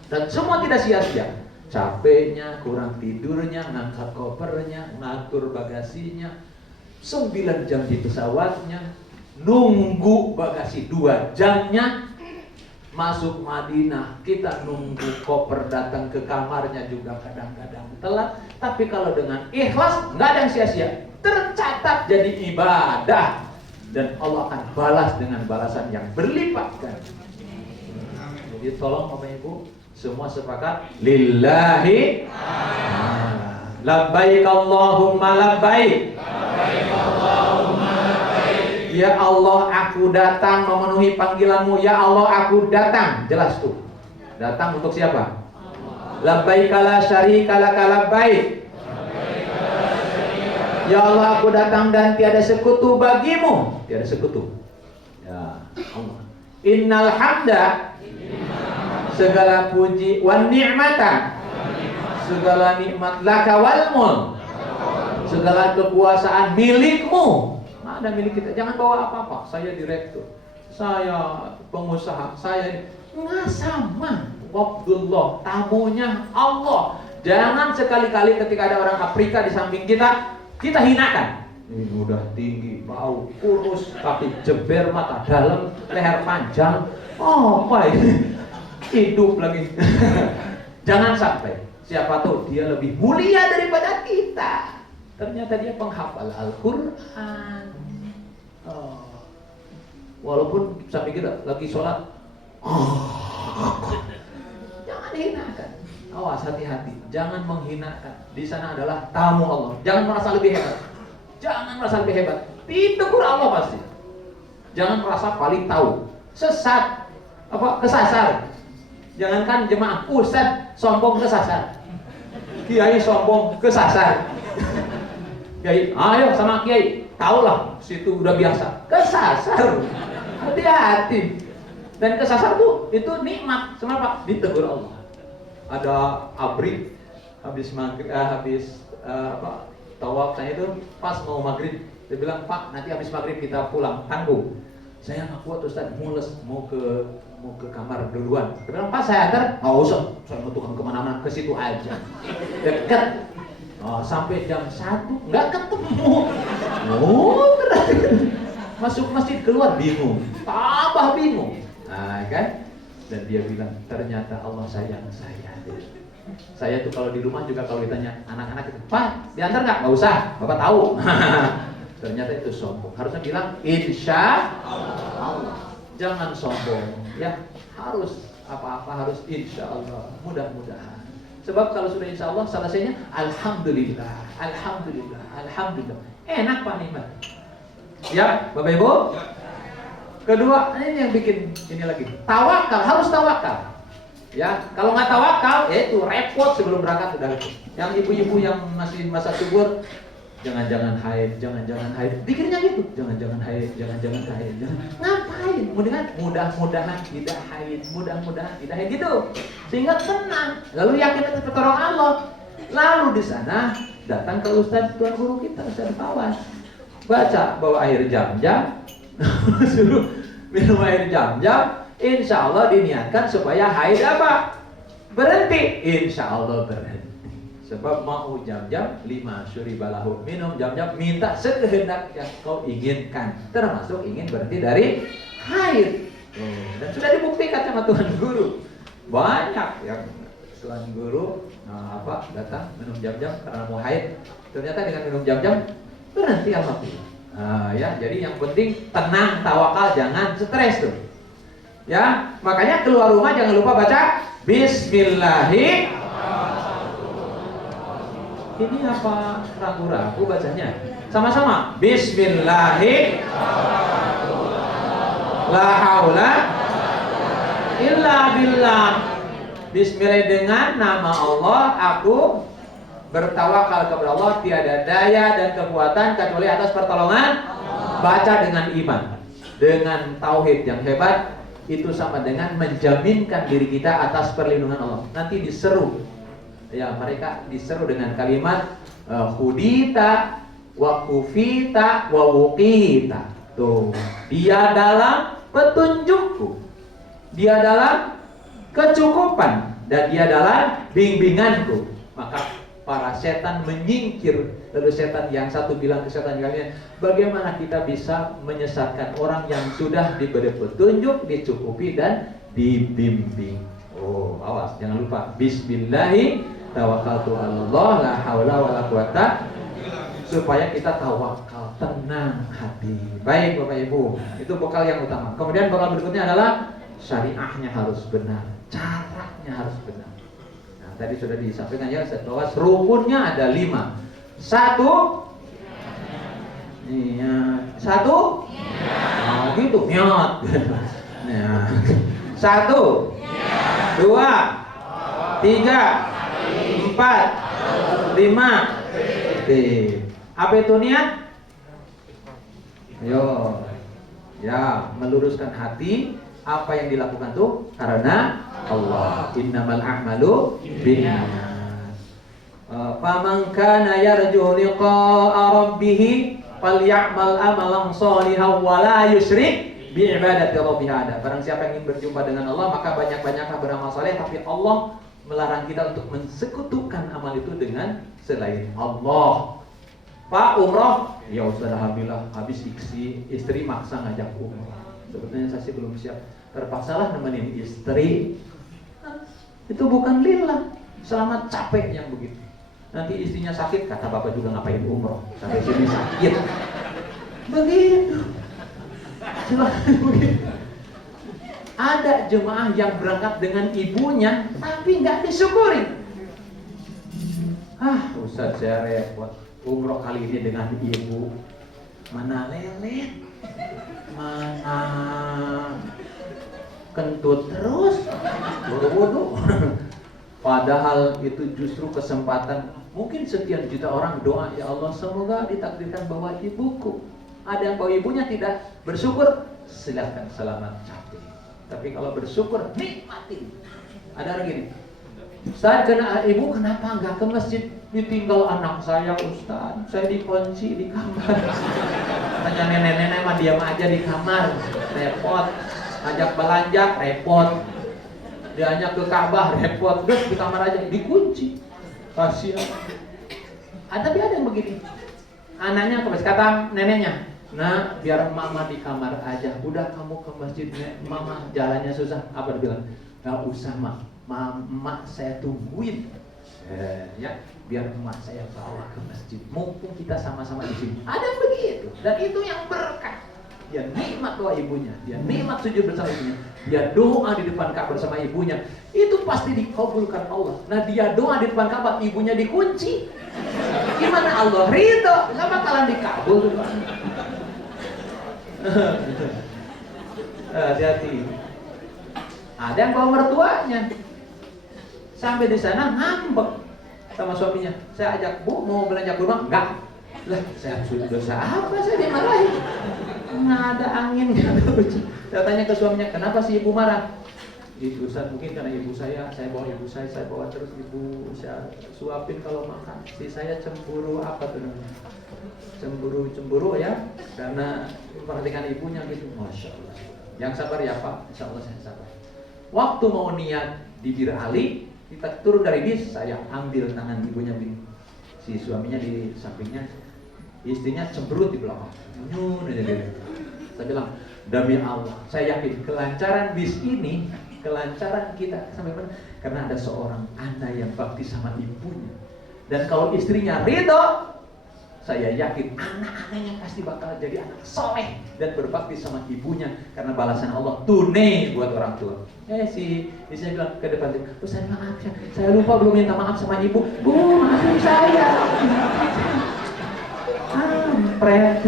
Dan semua tidak sia-sia. Capeknya, kurang tidurnya, ngangkat kopernya, ngatur bagasinya, 9 jam di pesawatnya, nunggu bagasi 2 jamnya, masuk Madinah, kita nunggu koper datang ke kamarnya juga kadang-kadang telat. Tapi kalau dengan ikhlas, nggak ada yang sia-sia, tercatat jadi ibadah. Dan Allah akan balas dengan balasan yang berlipat kan. Jadi tolong Bapak Ibu semua sepakat lillahi labbaik Allahumma labbaik. Ya Allah, aku datang memenuhi panggilanmu. Ya Allah, aku datang. Jelas tuh. Datang untuk siapa? Labbaik la syarika laka labbaik. Ya Allah, aku datang dan tiada sekutu bagimu. Tiada sekutu. Ya Allah. Innal hamda, segala puji, wan ni'mata, segala nikmat, laka wal mulk, segala kekuasaan milikmu. Ada milik kita. Jangan bawa apa-apa. Saya direktur, saya pengusaha, saya nggak sama. Abdullah, tamunya Allah. Jangan sekali-kali ketika ada orang Afrika di samping kita hinakan. Ini udah tinggi, bau, kurus, kaki jeber, mata dalam, leher panjang. Oh, apa ini? Hidup lagi. Jangan sampai. Siapa tahu dia lebih mulia daripada kita. Ternyata dia penghafal Al-Quran. Walaupun saya pikir lagi sholat, jangan hinakan. Awas, hati-hati, jangan menghinakan. Di sana adalah tamu Allah. Jangan merasa lebih hebat. Jangan merasa lebih hebat. Ditegur Allah pasti. Jangan merasa paling tahu. Sesat, kesasar. Jangankan jemaah, ustaz sombong kesasar. Kiai sombong kesasar. Kiai, ayo sama kiai. Taulah, situ udah biasa. Kesasar. Hati-hati. Dan kesasar tuh itu nikmat. Kenapa? Ditegur Allah. Ada abrik habis maghrib, tawaf saya itu pas mau maghrib, dia bilang, Pak nanti habis maghrib kita pulang, tanggung. Saya nggak kuat Ustaz, mules mau ke kamar duluan. Dia bilang, Pak saya antar, nggak usah, saya mau tukang kemana-mana, ke situ aja, dekat. Sampai jam 1 nggak ketemu. Masuk masjid keluar bingung, tambah bingung. Nah kan? Dan dia bilang, ternyata Allah sayang saya. Saya tuh kalau di rumah juga kalau ditanya anak-anak itu, Pak diantar nggak? Nggak usah, Bapak tahu. Ternyata itu sombong. Harusnya bilang insya Allah. Jangan sombong. Ya harus apa-apa harus insya Allah. Mudah-mudahan. Sebab kalau sudah insya Allah selesainya alhamdulillah, alhamdulillah, alhamdulillah. Enak Pak nikmat. Ya, Bapak Ibu. Kedua, ini yang bikin ini lagi. Tawakal, harus tawakal. Ya, kalau nggak tawakal, ya itu repot sebelum berangkat udah repot. Yang ibu-ibu yang masih masa subur, jangan-jangan haid, jangan-jangan haid. Pikirnya gitu, jangan-jangan haid, jangan-jangan haid. Ngapain? Mudah-mudahan tidak haid, mudah-mudahan tidak haid gitu. Sehingga tenang. Lalu yakin itu pertolongan Allah. Lalu di sana datang ke Ustaz Tuan Guru kita, Ustaz Fawas. Baca bawa air jam-jam, suruh minum air jam-jam. Insya Allah diniatkan supaya haid apa? Berhenti. Insya Allah berhenti. Sebab mau jam-jam 5 syuribalahu, minum jam-jam, minta sekehendak yang kau inginkan, termasuk ingin berhenti dari haid. Dan sudah dibuktikan sama Tuhan Guru. Banyak yang Tuhan Guru datang minum jam-jam karena mau haid. Ternyata dengan minum jam-jam berhenti alhamdulillah. Ya, jadi yang penting tenang, tawakal, jangan stres tuh. Ya, makanya keluar rumah jangan lupa baca Bismillahirrahmanirrahim. Ini apa ragu-ragu bacanya? Sama-sama. Bismillahirrahmanirrahim. La haula illa billah. Bismillah, dengan nama Allah aku bertawakal kepada Allah, tiada daya dan kekuatan kecuali atas pertolongan. Baca dengan iman, dengan tauhid yang hebat, itu sama dengan menjaminkan diri kita atas perlindungan Allah. Nanti diseru, ya mereka diseru dengan kalimat hudita wa kufita wa wuqita. Tuh, dia dalam petunjukku, dia dalam kecukupan, dan dia dalam bimbinganku. Maka para setan menyingkir. Lalu setan yang satu bilang ke setan yang lainnya, bagaimana kita bisa menyesatkan orang yang sudah diberi petunjuk, dicukupi dan dibimbing. Oh, awas, jangan lupa Bismillahi tawakkaltu 'alallah la haula wala quwata, supaya kita tawakal, tenang hati. Baik Bapak Ibu, itu bekal yang utama. Kemudian bekal berikutnya adalah syariahnya harus benar, caranya harus benar. Tadi sudah disampaikan ya, bahwa rukunnya ada 5. Satu, gitu, niat. Nah, 1, 2, 3, 4, 5. Apa itu niat? Ayo, ya meluruskan hati. Apa yang dilakukan tuh karena Allah. Innamal a'malu binniyat. Faman kana yarju liqa'a rabbih falyamal amalan shalihan wa la yusyrik bi ibadati rabbih ahada. Barang siapa yang ingin berjumpa dengan Allah, maka banyak-banyaklah beramal saleh, tapi Allah melarang kita untuk mensekutukan amal itu dengan selain Allah. Pak umroh, ya Ustaz alhamdulillah habis istri maksa ngajak umroh. Sebetulnya saya sih belum siap. Terpaksalah nemenin istri. Itu bukan lillah. Selamat capek yang begitu. Nanti istrinya sakit, kata bapak juga ngapain umroh, sampai sini sakit. Begitu. Begitu. Ada jemaah yang berangkat dengan ibunya, tapi nggak disyukuri. Ustaz saya repot. Umroh kali ini dengan ibu. Mana lelet, mana kentut terus, bodoh-bodoh. Padahal itu justru kesempatan. Mungkin sekian juta orang doa, ya Allah semoga ditakdirkan bahwa ibuku. Ada yang bawa ibunya tidak bersyukur, silakan selamat capek. Tapi kalau bersyukur, nikmati. Ada orang gini, Ustaz, ibu kenapa nggak ke masjid? Ditinggal anak saya Ustaz, saya dikunci di kamar. Tanya nenek-nenek mah diam aja di kamar, repot. Ajak belanja, repot. Diajak ke Ka'bah, repot. Terus di kamar aja, dikunci. Kasihan. Tapi ada yang begini. Anaknya kata neneknya, nah biar mama di kamar aja. Udah kamu ke masjid, mama jalannya susah. Apa dia bilang? Gak usah mak saya tungguin. Ya, biar emak saya bawa ke masjid. Mumpung kita sama-sama di sini. Ada yang begitu. Dan itu yang berkah. dia nikmat doa ibunya, dia nikmat sujud bersama ibunya, dia doa di depan Ka'bah bersama ibunya, itu pasti dikabulkan Allah. Nah dia doa di depan Ka'bah, ibunya dikunci, gimana Allah ridho? Nggak bakalan dikabul. Hati-hati. Ada yang bawa mertuanya, sampai di sana ngambek sama suaminya. Saya ajak bu mau belanja ke rumah, enggak. Lah, saya sudah dosa apa saya dimarahin? Nggak ada angin. Saya tanya ke suaminya, kenapa sih ibu marah? Itu Ustaz, mungkin karena ibu saya bawa ibu saya bawa terus ibu saya suapin kalau makan. Si saya cemburu apa tuh namanya? Cemburu ya, karena memperhatikan ibunya gitu. Masya Allah. Yang sabar ya Pak, Insya Allah saya sabar. Waktu mau niat di Bir Ali, kita turun dari bis, saya ambil tangan ibunya begini. Si suaminya di sampingnya, istrinya cemberut di belakang. Nyun aja gitu. Saya bilang, demi Allah, saya yakin kelancaran bis ini, kelancaran kita sampai mana? Karena ada seorang anak yang bakti sama ibunya. Dan kalau istrinya ridho, saya yakin anak-anaknya pasti bakal jadi anak soleh dan berbakti sama ibunya, karena balasan Allah tunai buat orang tua. Si istrinya bilang ke depan, Ustaz maaf ya, saya lupa belum minta maaf sama ibu. Bu, maafin saya. Pret.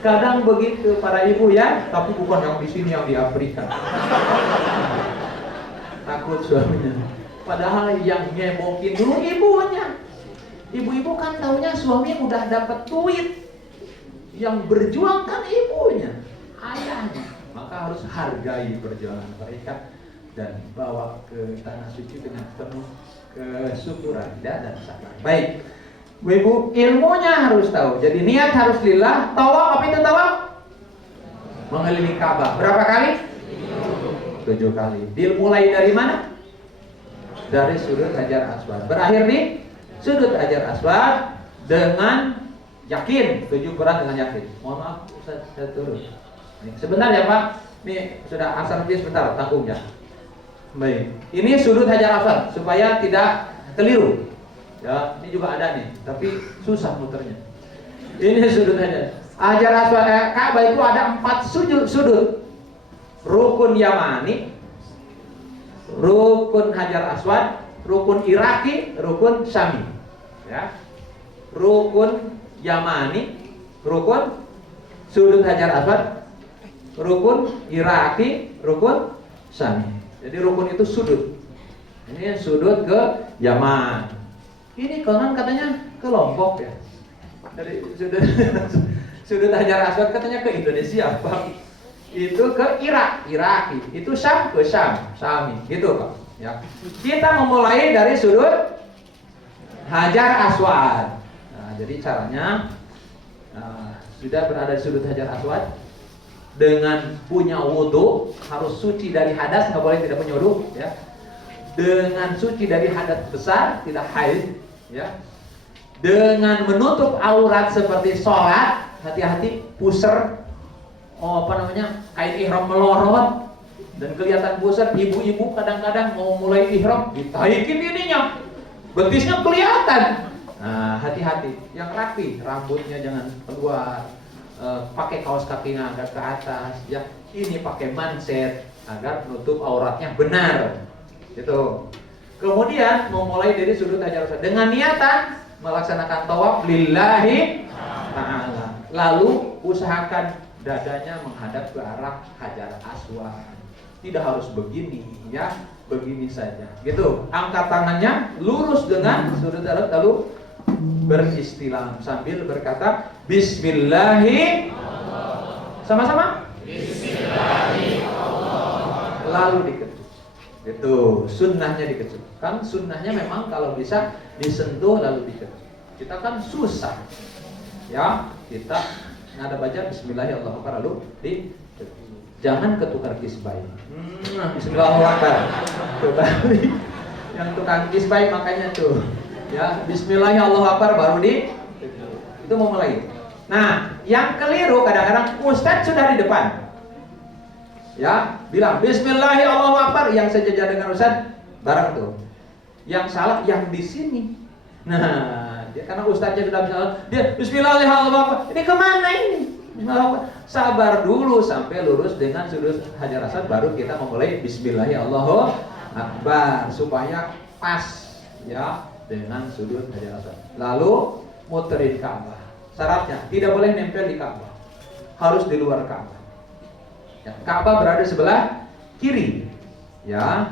Kadang begitu para ibu ya, tapi bukan yang di sini, yang di Afrika. Takut suaminya. Padahal yang ngebokin dulu ibunya. Ibu-ibu kan taunya suami udah dapat duit. Yang berjuang kan ibunya, ayahnya. Maka harus hargai perjuangan mereka dan bawa ke tanah suci dengan penuh kesyukuran dan sabar. Baik, ibu, ilmunya harus tahu. Jadi niat harus lillah. Tawaf, apa itu tawaf? Mengelilingi Ka'bah. Berapa kali? 7 kali. Dimulai dari mana? Dari sudut Hajar Aswad. Berakhir di sudut Hajar Aswad dengan yakin. 7 Quran dengan yakin. Mohon maaf, saya turun. Nih, sebentar ya Pak. Nih sudah asar lebih sebentar, tanggung ya. Baik. Ini sudut Hajar Aswad supaya tidak keliru. Ya, ini juga ada nih, tapi susah muternya. Ini sudut Hajar Aswad. Ka'bah itu ada 4 sudut. Rukun Yamani, Rukun Hajar Aswad, Rukun Iraki, Rukun Syami. Ya. Rukun Yamani, Rukun sudut Hajar Aswad, Rukun Iraki, Rukun Syami. Jadi rukun itu sudut. Ini sudut ke Yaman. Ini konon katanya ke Lombok ya. Dari sudut Hajar Aswad katanya ke Indonesia, Pak. Itu ke Irak, Iraki. Itu Syam ke Syam, Syami, gitu Pak. Ya. Kita memulai dari sudut Hajar Aswad. Nah, jadi caranya sudah berada di sudut Hajar Aswad dengan punya wudhu, harus suci dari hadas, nggak boleh tidak punya wudhu, ya. Dengan suci dari hadas besar, tidak haid, ya. Dengan menutup aurat seperti sholat, hati-hati puser. Kain ihram melorot dan kelihatan pusat. Ibu-ibu kadang-kadang mau mulai ihram ditaikin ininya, betisnya kelihatan. Nah, hati-hati. Yang rapi, rambutnya jangan keluar, pakai kaos kakinya agak ke atas, ya. Ini pakai manset agar menutup auratnya benar. Gitu. Kemudian mau mulai dari sudut Hajar Aswad dengan niatan melaksanakan tawaf lillahi ta'ala. Lalu usahakan dadanya menghadap ke arah Hajar Aswad. Tidak harus begini, ya, begini saja. Gitu. Angkat tangannya lurus dengan sudut Hajar, lalu beristilam sambil berkata Bismillahi. Sama-sama. Bismillahi. Lalu dikecup. Itu sunnahnya dikecup. Kan sunnahnya memang kalau bisa disentuh lalu dikecup. Kita kan susah, ya. Kita ada baca Bismillahirrahmanirrahim lalu di jangan ketukar kisbay. Bismillahirrahmanirrahim. Coba yang tukang kisbay makanya tuh, ya, Bismillahirrahmanirrahim baru di itu mau mulai. Nah, yang keliru kadang-kadang Ustadz sudah di depan, ya, bilang Bismillahirrahmanirrahim, yang sejajar dengan Ustadz bareng tuh. Yang salah yang di sini. Nah, Dia karena ustaznya sudah bisa, dia Bismillahirrahmanirrahim. Ini kemana ini? Sabar dulu sampai lurus dengan sudut Hajar Aswad, baru kita memulai Bismillahirrahmanirrahim supaya pas ya dengan sudut Hajar Aswad. Lalu muterin Ka'bah. Syaratnya tidak boleh nempel di Ka'bah, harus di luar Ka'bah. Ya, Ka'bah berada sebelah kiri, ya,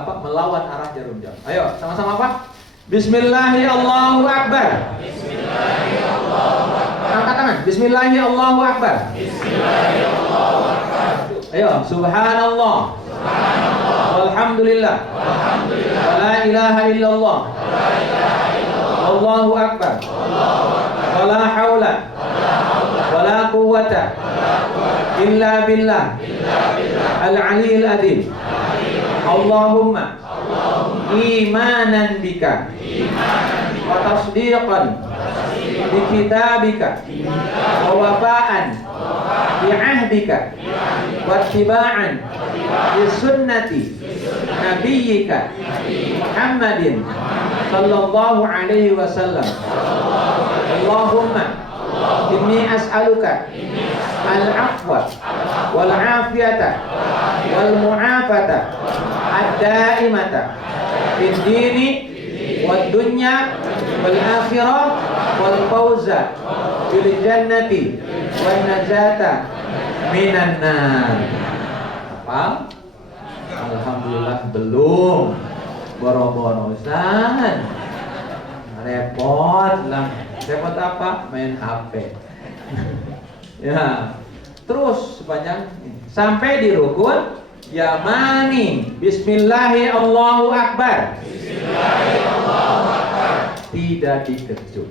melawan arah jarum jam. Ayo sama-sama apa? Bismillahirrahmanirrahim. Bismillahirrahmanirrahim. Angkat tangan. Bismillahirrahmanirrahim. Bismillahirrahmanirrahim. Ayo, subhanallah. Subhanallah. Walhamdulillah. Walhamdulillah. Wala ilaha illallah. Wala ilaha illallah. Allahu akbar. Allahu akbar. Wala haula. Wala haula. Wala quwwata. Wala quwwata. Illa billah. Illa billah. Al-aliyyil azim. Allahumma. Imanan bika wa tasdiqan bi kitabika wa wafa'an bi ahdika wa ittiba'an bi sunnati nabiyyika Muhammadin sallallahu alaihi wasallam. Allahumma inni as'aluka al-afwa wal afiyata wal mu'afata ad-daimata fid dini wad dunya wal akhirah wal fawza bil jannati wan najata minan nar. Apa? Alhamdulillah belum. Boro-boro Ustaz. Repot lah. Repot apa? Main HP. Ya. Terus sepanjang ini. Sampai di rukun Yamani. Bismillahirrahmanirrahim. Bismillahirrahmanirrahim. Tidak dikecup.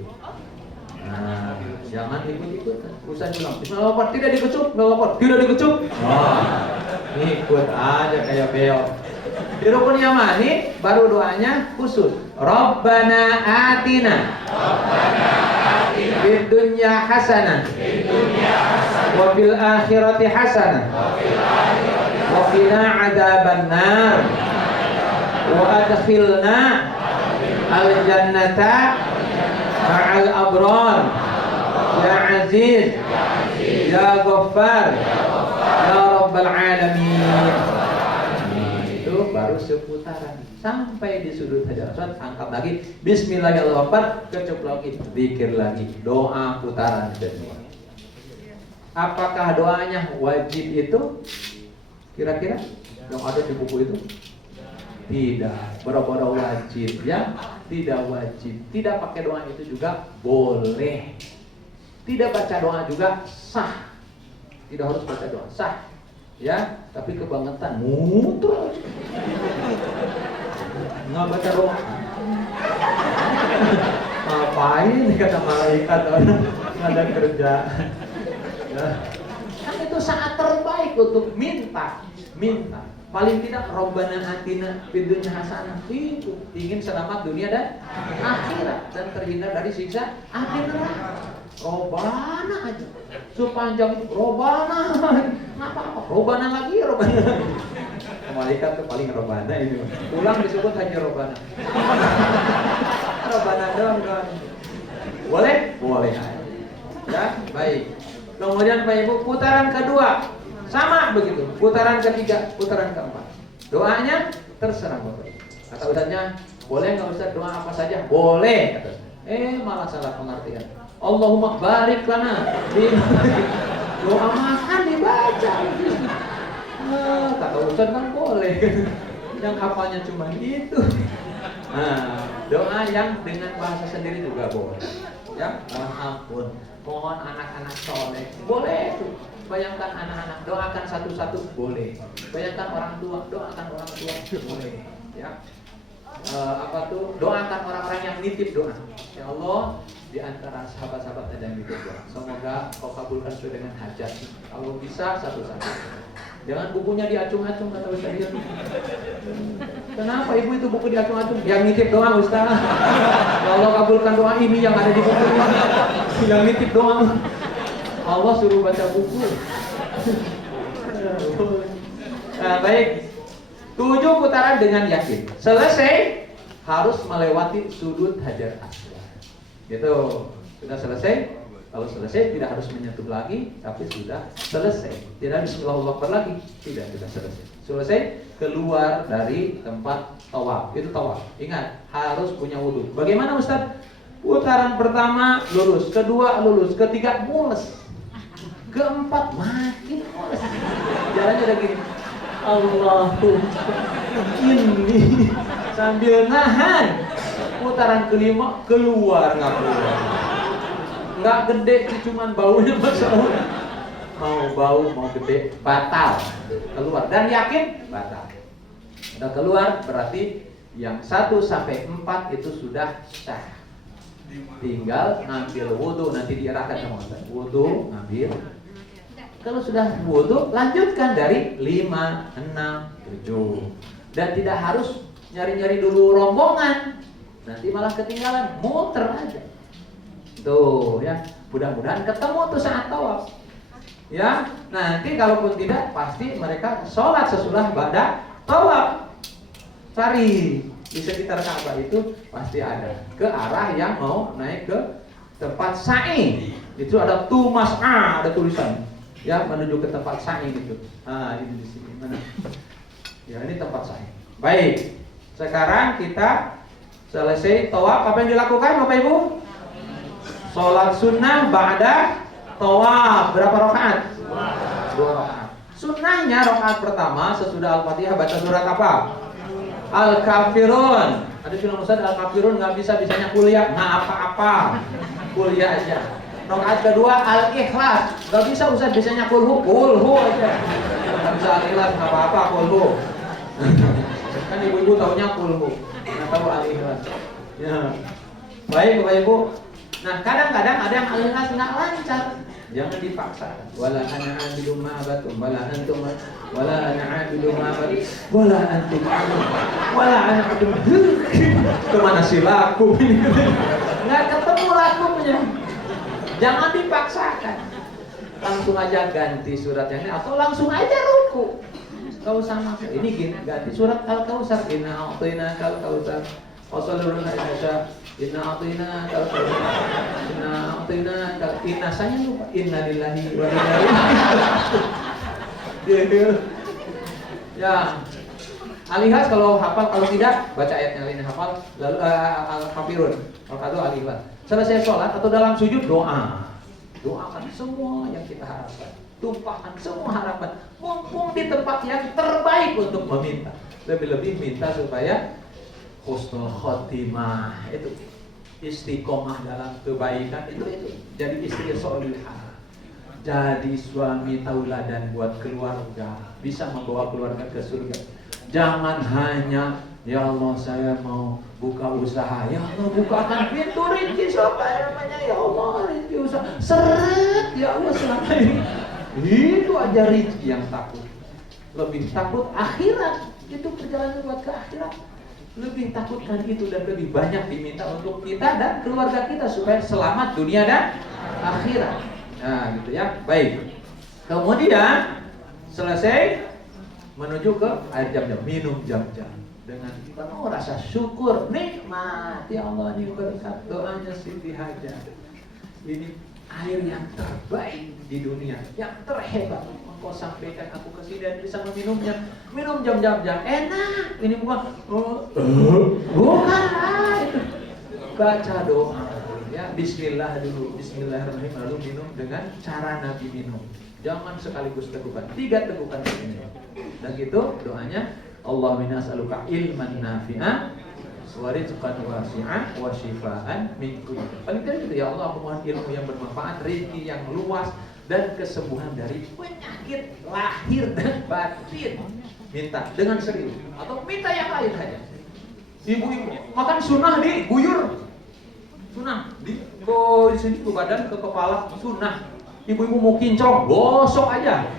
Nah, jangan ikut-ikutan. Ustaz bilang Bismillahirrahmanirrahim, tidak dikecup, tidak dikecup. Ikut aja kayak beo. Di rukun Yamani baru doanya khusus. Rabbana atina. Fid dunya hasanah. Wa fil akhirati hasanah. Wa qina adzaban nar. Wa adkhilna al jannata ma'al abrar. Ya Aziz, Ya Ghaffar, Ya Rabbal alamin. Itu baru seputaran sampai di sudut Hajar Aswad, angkat lagi Bismillahirrahmanirrahim, kecup lagi, zikir lagi, doa putaran kedua. Apakah doanya wajib itu? Kira-kira yang ada di buku itu? Tidak, boro-boro wajib ya, tidak wajib. Tidak pakai doa itu juga boleh. Tidak baca doa juga sah. Tidak harus baca doa, sah. Ya, tapi kebangetan mutu. Nggak baca doa. Ngapain kata malaikat orang ada kerja. Ya. Kan itu saat terbaik untuk minta. Paling tidak Rabbana atina fid dunya hasanah, itu ingin selamat dunia dan akhirat dan terhindar dari siksa api neraka. Robbana aja sepanjang itu Robbana, apa Robbana lagi. Malaikat tuh paling Robbana ini, pulang disebut hanya Robbana. Robbana doang. Boleh aja. Ya, baik. Kemudian Pak Ibu, putaran kedua sama begitu, putaran ketiga, putaran keempat. Doanya terserah Bapak. Kata Ustaznya, boleh nggak Ustaz doa apa saja? Boleh kata Ustaz. Malah salah pengertian. Allahumma barik lana. Doa makan dibaca. Kata Ustaz kan boleh. Yang hafalnya cuma itu. Nah, doa yang dengan bahasa sendiri juga boleh. Ya, mohon ampun, mohon anak-anak soleh, boleh tuh. Bayangkan anak-anak, doakan satu-satu, boleh. Bayangkan orang tua, doakan orang tua, boleh. Ya, doakan orang-orang yang nitip doa. Ya Allah, di antara sahabat-sahabat ada yang nitip doa. Semoga kau kabulkan sesuai dengan hajat. Kalau bisa satu-satu. Jangan bukunya diacung-acung kata Ustaz. Kenapa ibu itu buku diacung-acung? Yang nitip doa Ustaz. Ya Allah kabulkan doa ini yang ada di buku ini. Yang nitip doa. Allah suruh baca buku. Nah, baik. 7 putaran dengan yakin. Selesai harus melewati sudut Hajar Aswad. Gitu. Sudah selesai? Kalau selesai tidak harus menyentuh lagi, tapi sudah selesai. Tidak harus Allahu Akbar lagi, tidak, sudah selesai. Selesai, keluar dari tempat tawaf. Itu tawaf. Ingat, harus punya wudu. Bagaimana Ustaz? Putaran pertama lurus, kedua lurus, ketiga mules, keempat makin mules. Jalannya udah gini. Allahu ini sambil nahan. Putaran kelima keluar nggak keluar. Nggak gede sih, cuman baunya masalah. Mau bau mau gede batal keluar, dan yakin batal. Udah keluar berarti yang 1 sampai 4 itu sudah sah. Tinggal ngambil wudu, nanti diarahkan sama Ustaz. Wudu ngambil. Kalau sudah wudu lanjutkan dari 5, 6, 7. Dan tidak harus nyari-nyari dulu rombongan. Nanti malah ketinggalan, muter aja. Tuh ya, mudah-mudahan ketemu tuh saat tawaf. Ya, nanti kalaupun tidak, pasti mereka sholat sesudah ba'da tawaf. Cari di sekitar Ka'bah itu pasti ada ke arah yang mau naik ke tempat sa'i. Itu ada tumas'a, ada tulisan ya menuju ke tempat sa'i gitu. Nah, ini di sini mana? Ya, ini tempat sa'i. Baik. Sekarang kita selesai tawaf, apa yang dilakukan Bapak Ibu? Sholat sunnah ba'da tawaf. Berapa rakaat? 2 rakaat. Sunnahnya rakaat pertama sesudah Al-Fatihah baca surat apa? Al-Kafirun. Ada film Ustaz Al-Kafirun nggak bisanya kuliah, nggak apa-apa, kuliah aja. Rakaat kedua Al-Ikhlas. Nggak bisa Ustaz bisanya kulhu aja. Nggak bisa Al-Ikhlas, nggak apa-apa kulhu. Kan ibu-ibu taunya kulhu, nggak tahu Al-Ikhlas. Ya. Baik Bapak Ibu. Nah, kadang-kadang ada yang Al-Ikhlas nggak lancar. Jangan dipaksa. Wala ana abidu ma abatum wala antum wala ana abidu ma abatum wala antum wala ana abidu. Kemana sih laku ini? Nggak ketemu lakunya. Jangan dipaksakan. Langsung aja ganti surat yang ini atau langsung aja ruku. Kau sama ini ganti surat Al-Kautsar. Inna a'tayna al-kautsar. Wasallallahu alaihi wasallam. Inna a'tayna al-kautsar. Inna a'tayna inna saya lupa. Inna lillahi wa inna ilaihi. Ya. Al-Ikhlas kalau hafal, kalau tidak baca ayatnya lain hafal, lalu Al-Kafirun. Kalau kado Al-Ikhlas. Selesai sholat atau dalam sujud doa. Doakan semua yang kita harapkan. Tumpahkan semua harapan. Mumpung di tempat yang terbaik untuk meminta. Lebih-lebih minta supaya husnul khotimah, itu istiqomah dalam kebaikan, itu jadi istri sholihah, jadi suami tauladan buat keluarga, bisa membawa keluarga ke surga. Jangan hanya ya Allah saya mau buka usaha, ya Allah bukakan pintu rezeki supaya namanya ya Allah rezeki usaha seret ya Allah selama ini. Itu aja rezeki yang takut. Lebih takut akhirat, itu perjalanan buat ke akhirat. Lebih takutkan itu dan lebih banyak diminta untuk kita dan keluarga kita supaya selamat dunia dan akhirat. Nah, gitu ya. Baik. Kemudian selesai menuju ke air jam-jam, minum jam-jam dengan penuh rasa syukur, nikmat. Ya Allah, ini berkat doanya Siti Hajar. Ini air yang terbaik di dunia, yang terhebat. Kau sampaikan aku ke sini dan bisa meminumnya. Minum jam-jam enak. Ini bukan itu. Baca doa ya, bismillah dulu, bismillahirrahmanirrahim, lalu minum dengan cara Nabi minum. Jangan sekaligus tegukan, 3 tegukan ini. Dan gitu doanya, Allahumma nas'aluka ilman nafi'an wa rizqan wasi'an wa shifaan min kulli. Paling tidak itu ya Allah, aku mohon ilmu yang bermanfaat, rezeki yang luas dan kesembuhan dari penyakit lahir dan batin. Minta dengan serius atau minta yang lain saja. Ibu-ibu makan sunnah diguyur. Sunnah di sini ke badan, ke kepala, sunnah. Ibu-ibu mau kinclong, gosok aja.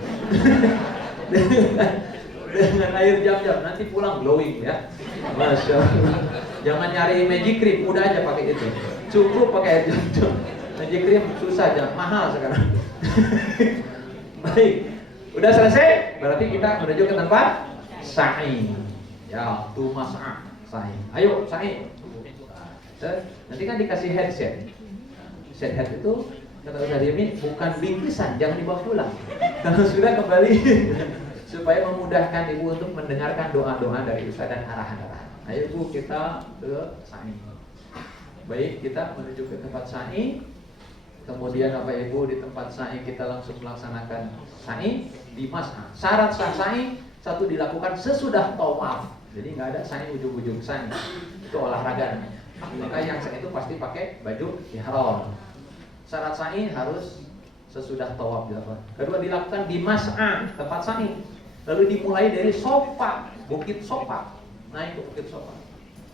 Dengan air jam-jam, nanti pulang glowing ya. Masya Allah. Jangan nyari magic cream, udah aja pakai itu. Cukup pakai air jam-jam. Magic cream susah, jangan mahal sekarang. Baik, udah selesai. Berarti kita menuju ke tempat sa'i. Ya, tumas'a sa'i. Ayo sa'i. Nanti kan dikasih headset. Sehat itu kata Ustaz Yamin bukan bingkisan, jangan dibawa pulang. Kalau sudah kembali supaya memudahkan ibu untuk mendengarkan doa-doa dari Ustaz dan arahan-arahan. Ayo ibu kita ke sa'i. Baik, kita menuju ke tempat sa'i. Kemudian Bapak Ibu di tempat sa'i kita langsung melaksanakan sa'i di mas'a. Syarat sah sa'i satu dilakukan sesudah tawaf. Jadi nggak ada sa'i ujung-ujung sa'i. Itu olahraga namanya. Maka yang sa'i itu pasti pakai baju ihram. Syarat sa'i harus sesudah tawaf dilakukan. Kedua dilakukan di mas'a, tempat sa'i. Lalu dimulai dari Sofa, Bukit Sofa. Naik ke Bukit Sofa.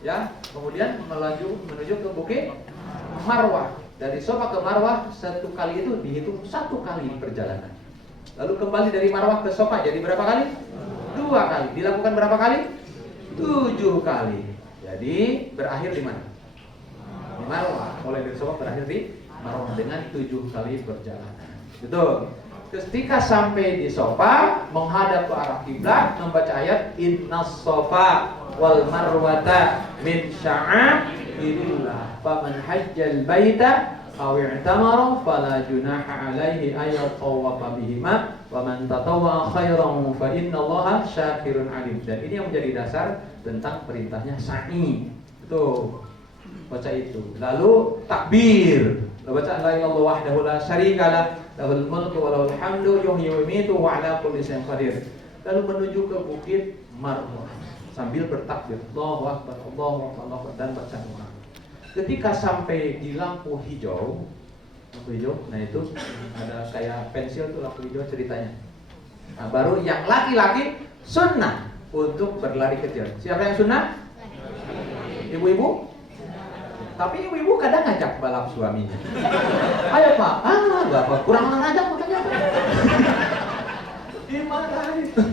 Ya, kemudian menuju ke Bukit Marwah. Dari Sofa ke Marwah satu kali itu dihitung satu kali perjalanan. Lalu kembali dari Marwah ke Sofa jadi berapa kali? 2 kali. Dilakukan berapa kali? 7 kali. Jadi berakhir di mana? Di Marwah. Mulai dari Sofa berakhir di Marwah dengan 7 kali perjalanan. Betul. Ketika sampai di Sofa, menghadap ke arah kiblat, membaca ayat Innas Sofa wal Marwata min sya'airillah faman hajjal baita aw i'tamara fala junaha alaihi ay yatawafa bihima wa man tatawwa khairan fa innallaha syakirun alim. Dan ini yang menjadi dasar tentang perintahnya sa'i. Tuh, baca itu. Lalu takbir. Baca la ilaha illallah wahdahu la syarikalah lahul mulku wa lahul hamdu yuhyi wa yumiitu wa ala kulli syai'in qadir. Lalu menuju ke Bukit Marwah sambil bertakbir Allahu akbar Allahu akbar dan baca doa. Ketika sampai di lampu hijau, nah itu ada kayak pensil tuh lampu hijau ceritanya. Nah, baru yang laki-laki sunnah untuk berlari kejar. Siapa yang sunnah? Ibu-ibu? Tapi ibu-ibu kadang ngajak balap suaminya. Ayo Pak, gak apa, kurang ngajak makanya. Gimana itu?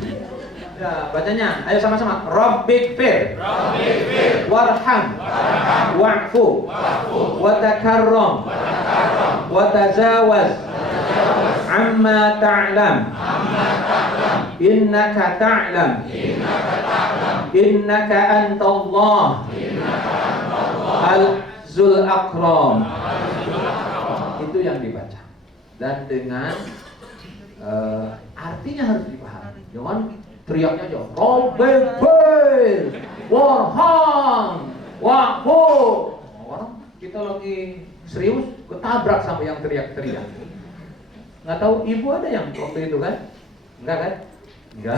Ya, bacanya, ayo sama-sama. Rabbikfir, warham, wa'fu, watakarram, watazawaz, amma ta'lam, innaka ta'lam, innaka antallah, al-zul akram. Itu yang dibaca. Dan dengan artinya harus dipahami. Jangan teriaknya aja, Rabbikfir, warham, wa'fu. Orang kita lagi serius ketabrak sama yang teriak-teriak. Nggak tahu ibu ada yang waktu itu kan? Enggak kan? Enggak.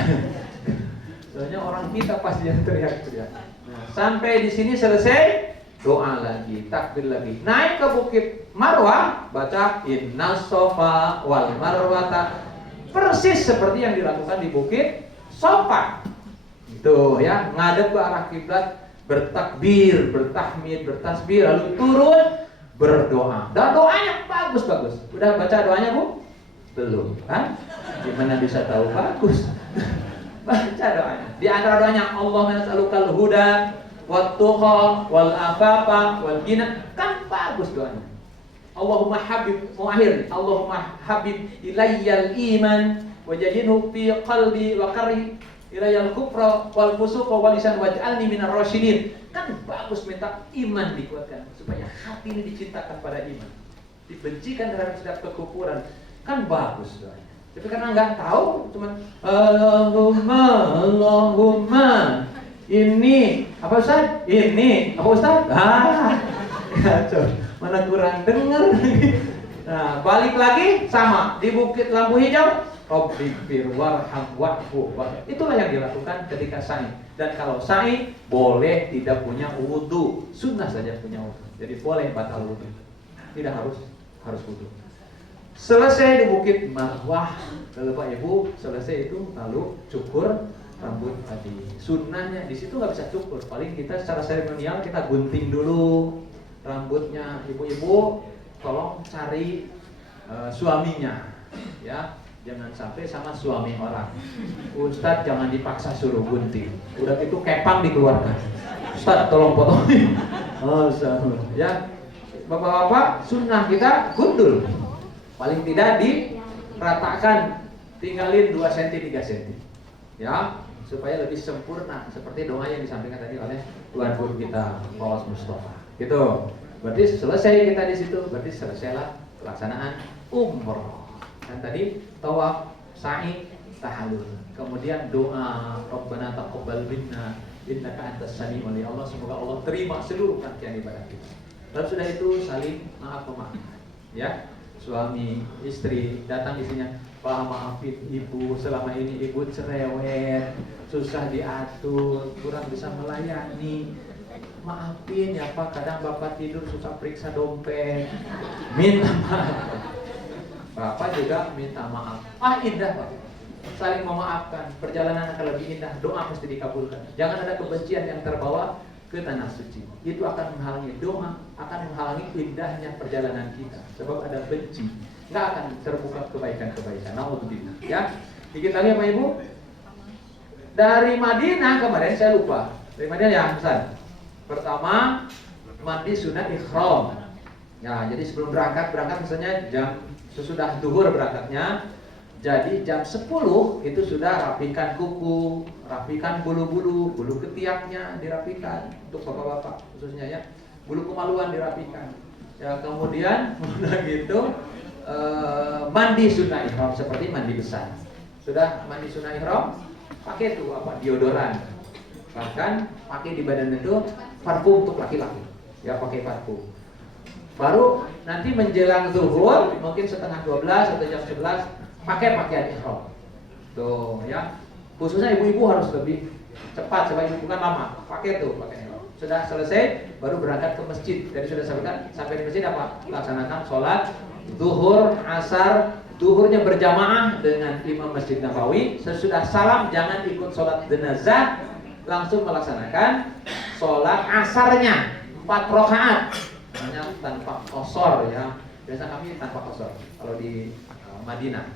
Soalnya orang kita pasti yang teriak-teriak. Nah, sampai di sini selesai, doa lagi, takbir lagi. Naik ke Bukit Marwah, baca Innas Sofa wal Marwata. Persis seperti yang dilakukan di Bukit Sofa. Itu ya, ngadep ke arah kiblat, bertakbir, bertahmid, bertasbih, lalu turun berdoa. Dan doanya bagus-bagus. Udah baca doanya, Bu? Belum, kan? Gimana bisa tahu bagus? Baca doanya. Di antara doanya Allahumma nas'alukal huda wat-tuqa wal afafa wal ghina. Kan bagus doanya. Allahumma habib, mau akhir. Allahumma habib ilayyal iman wajadinhu fi qalbi wa qarri ilayal kufra wal fusuqa wal lisan waj'alni minar rasyidin. Kan bagus minta iman dikuatkan supaya hati ini dicintakan pada iman, dibencikan terhadap setiap kekufuran. Kan bagus doanya. Tapi karena nggak tahu, cuman Allahumma ini apa Ustaz? Ini apa Ustaz? Kacau. Mana kurang dengar. Nah, balik lagi sama di Bukit Lampu Hijau. Rabbikfir warham wa'fu. Itulah yang dilakukan ketika sa'i. Dan kalau sa'i boleh tidak punya wudu, sunnah saja punya wudu. Jadi boleh batal wudu. Tidak harus wudu. Selesai di Bukit Marwah, kalau Pak Ibu selesai itu lalu cukur rambut tadi. Sunnahnya di situ nggak bisa cukur. Paling kita secara seremonial kita gunting dulu rambutnya. Ibu-ibu tolong cari suaminya, ya. Jangan sampai sama suami orang. Ustadz jangan dipaksa suruh gunting. Udah itu kepang dikeluarkan. Ustadz tolong potongin. Ya, bapak-bapak sunnah kita gundul. Paling tidak diratakan, tinggalin 2 cm 3 cm. Ya, supaya lebih sempurna seperti doa yang disampaikan tadi oleh Tuan Guru kita Paulus Mustafa. Gitu. Berarti selesai kita di situ, berarti selesailah pelaksanaan umroh. Dan tadi tawaf, sa'i, tahallul. Kemudian doa, Rabbana taqabbal minna innaka antas samiul alim. Allah, semoga Allah terima seluruh rangkaian ibadah kita. Lalu sudah itu saling maaf-maafan. Ya, suami, istri datang isinya, Pak maafin ibu, selama ini ibu cerewet, susah diatur, kurang bisa melayani. Maafin ya Pak, kadang Bapak tidur susah periksa dompet. Minta maaf. Bapak juga minta maaf. Indah Pak, saling memaafkan, perjalanan akan lebih indah, doa pasti dikabulkan. Jangan ada kebencian yang terbawa ke tanah suci. Itu akan menghalangi doa, akan menghalangi indahnya perjalanan kita. Sebab ada benci, nggak akan terbuka kebaikan-kebaikan. Naudzubillah. Ya, dikit lagi Pak Ibu. Dari Madinah kemarin saya lupa. Dari Madinah ya Ustaz. Pertama mandi sunat ihram. Ya, jadi sebelum berangkat misalnya sesudah duhur berangkatnya. Jadi jam 10 itu sudah rapikan kuku, rapikan bulu-bulu, bulu ketiaknya dirapikan untuk bapak-bapak khususnya ya. Bulu kemaluan dirapikan. Ya, kemudian udah gitu mandi sunnah ihram seperti mandi besar. Sudah mandi sunnah ihram, pakai tuh deodoran. Bahkan pakai di badan itu parfum untuk laki-laki. Ya, pakai parfum. Baru nanti menjelang zuhur mungkin setengah 12 atau jam 11 pakai pakaian ihram. Tuh ya. Khususnya ibu-ibu harus lebih cepat supaya ibu kan lama. Pakai tuh pakaian ihram. Sudah selesai baru berangkat ke masjid. Jadi sudah sampaikan sampai di masjid apa? Laksanakan sholat zuhur, asar, zuhurnya berjamaah dengan imam Masjid Nabawi. Sesudah salam jangan ikut sholat jenazah, langsung melaksanakan sholat asarnya 4 rakaat. Hanya tanpa qasar ya. Biasa kami tanpa qasar kalau di Madinah.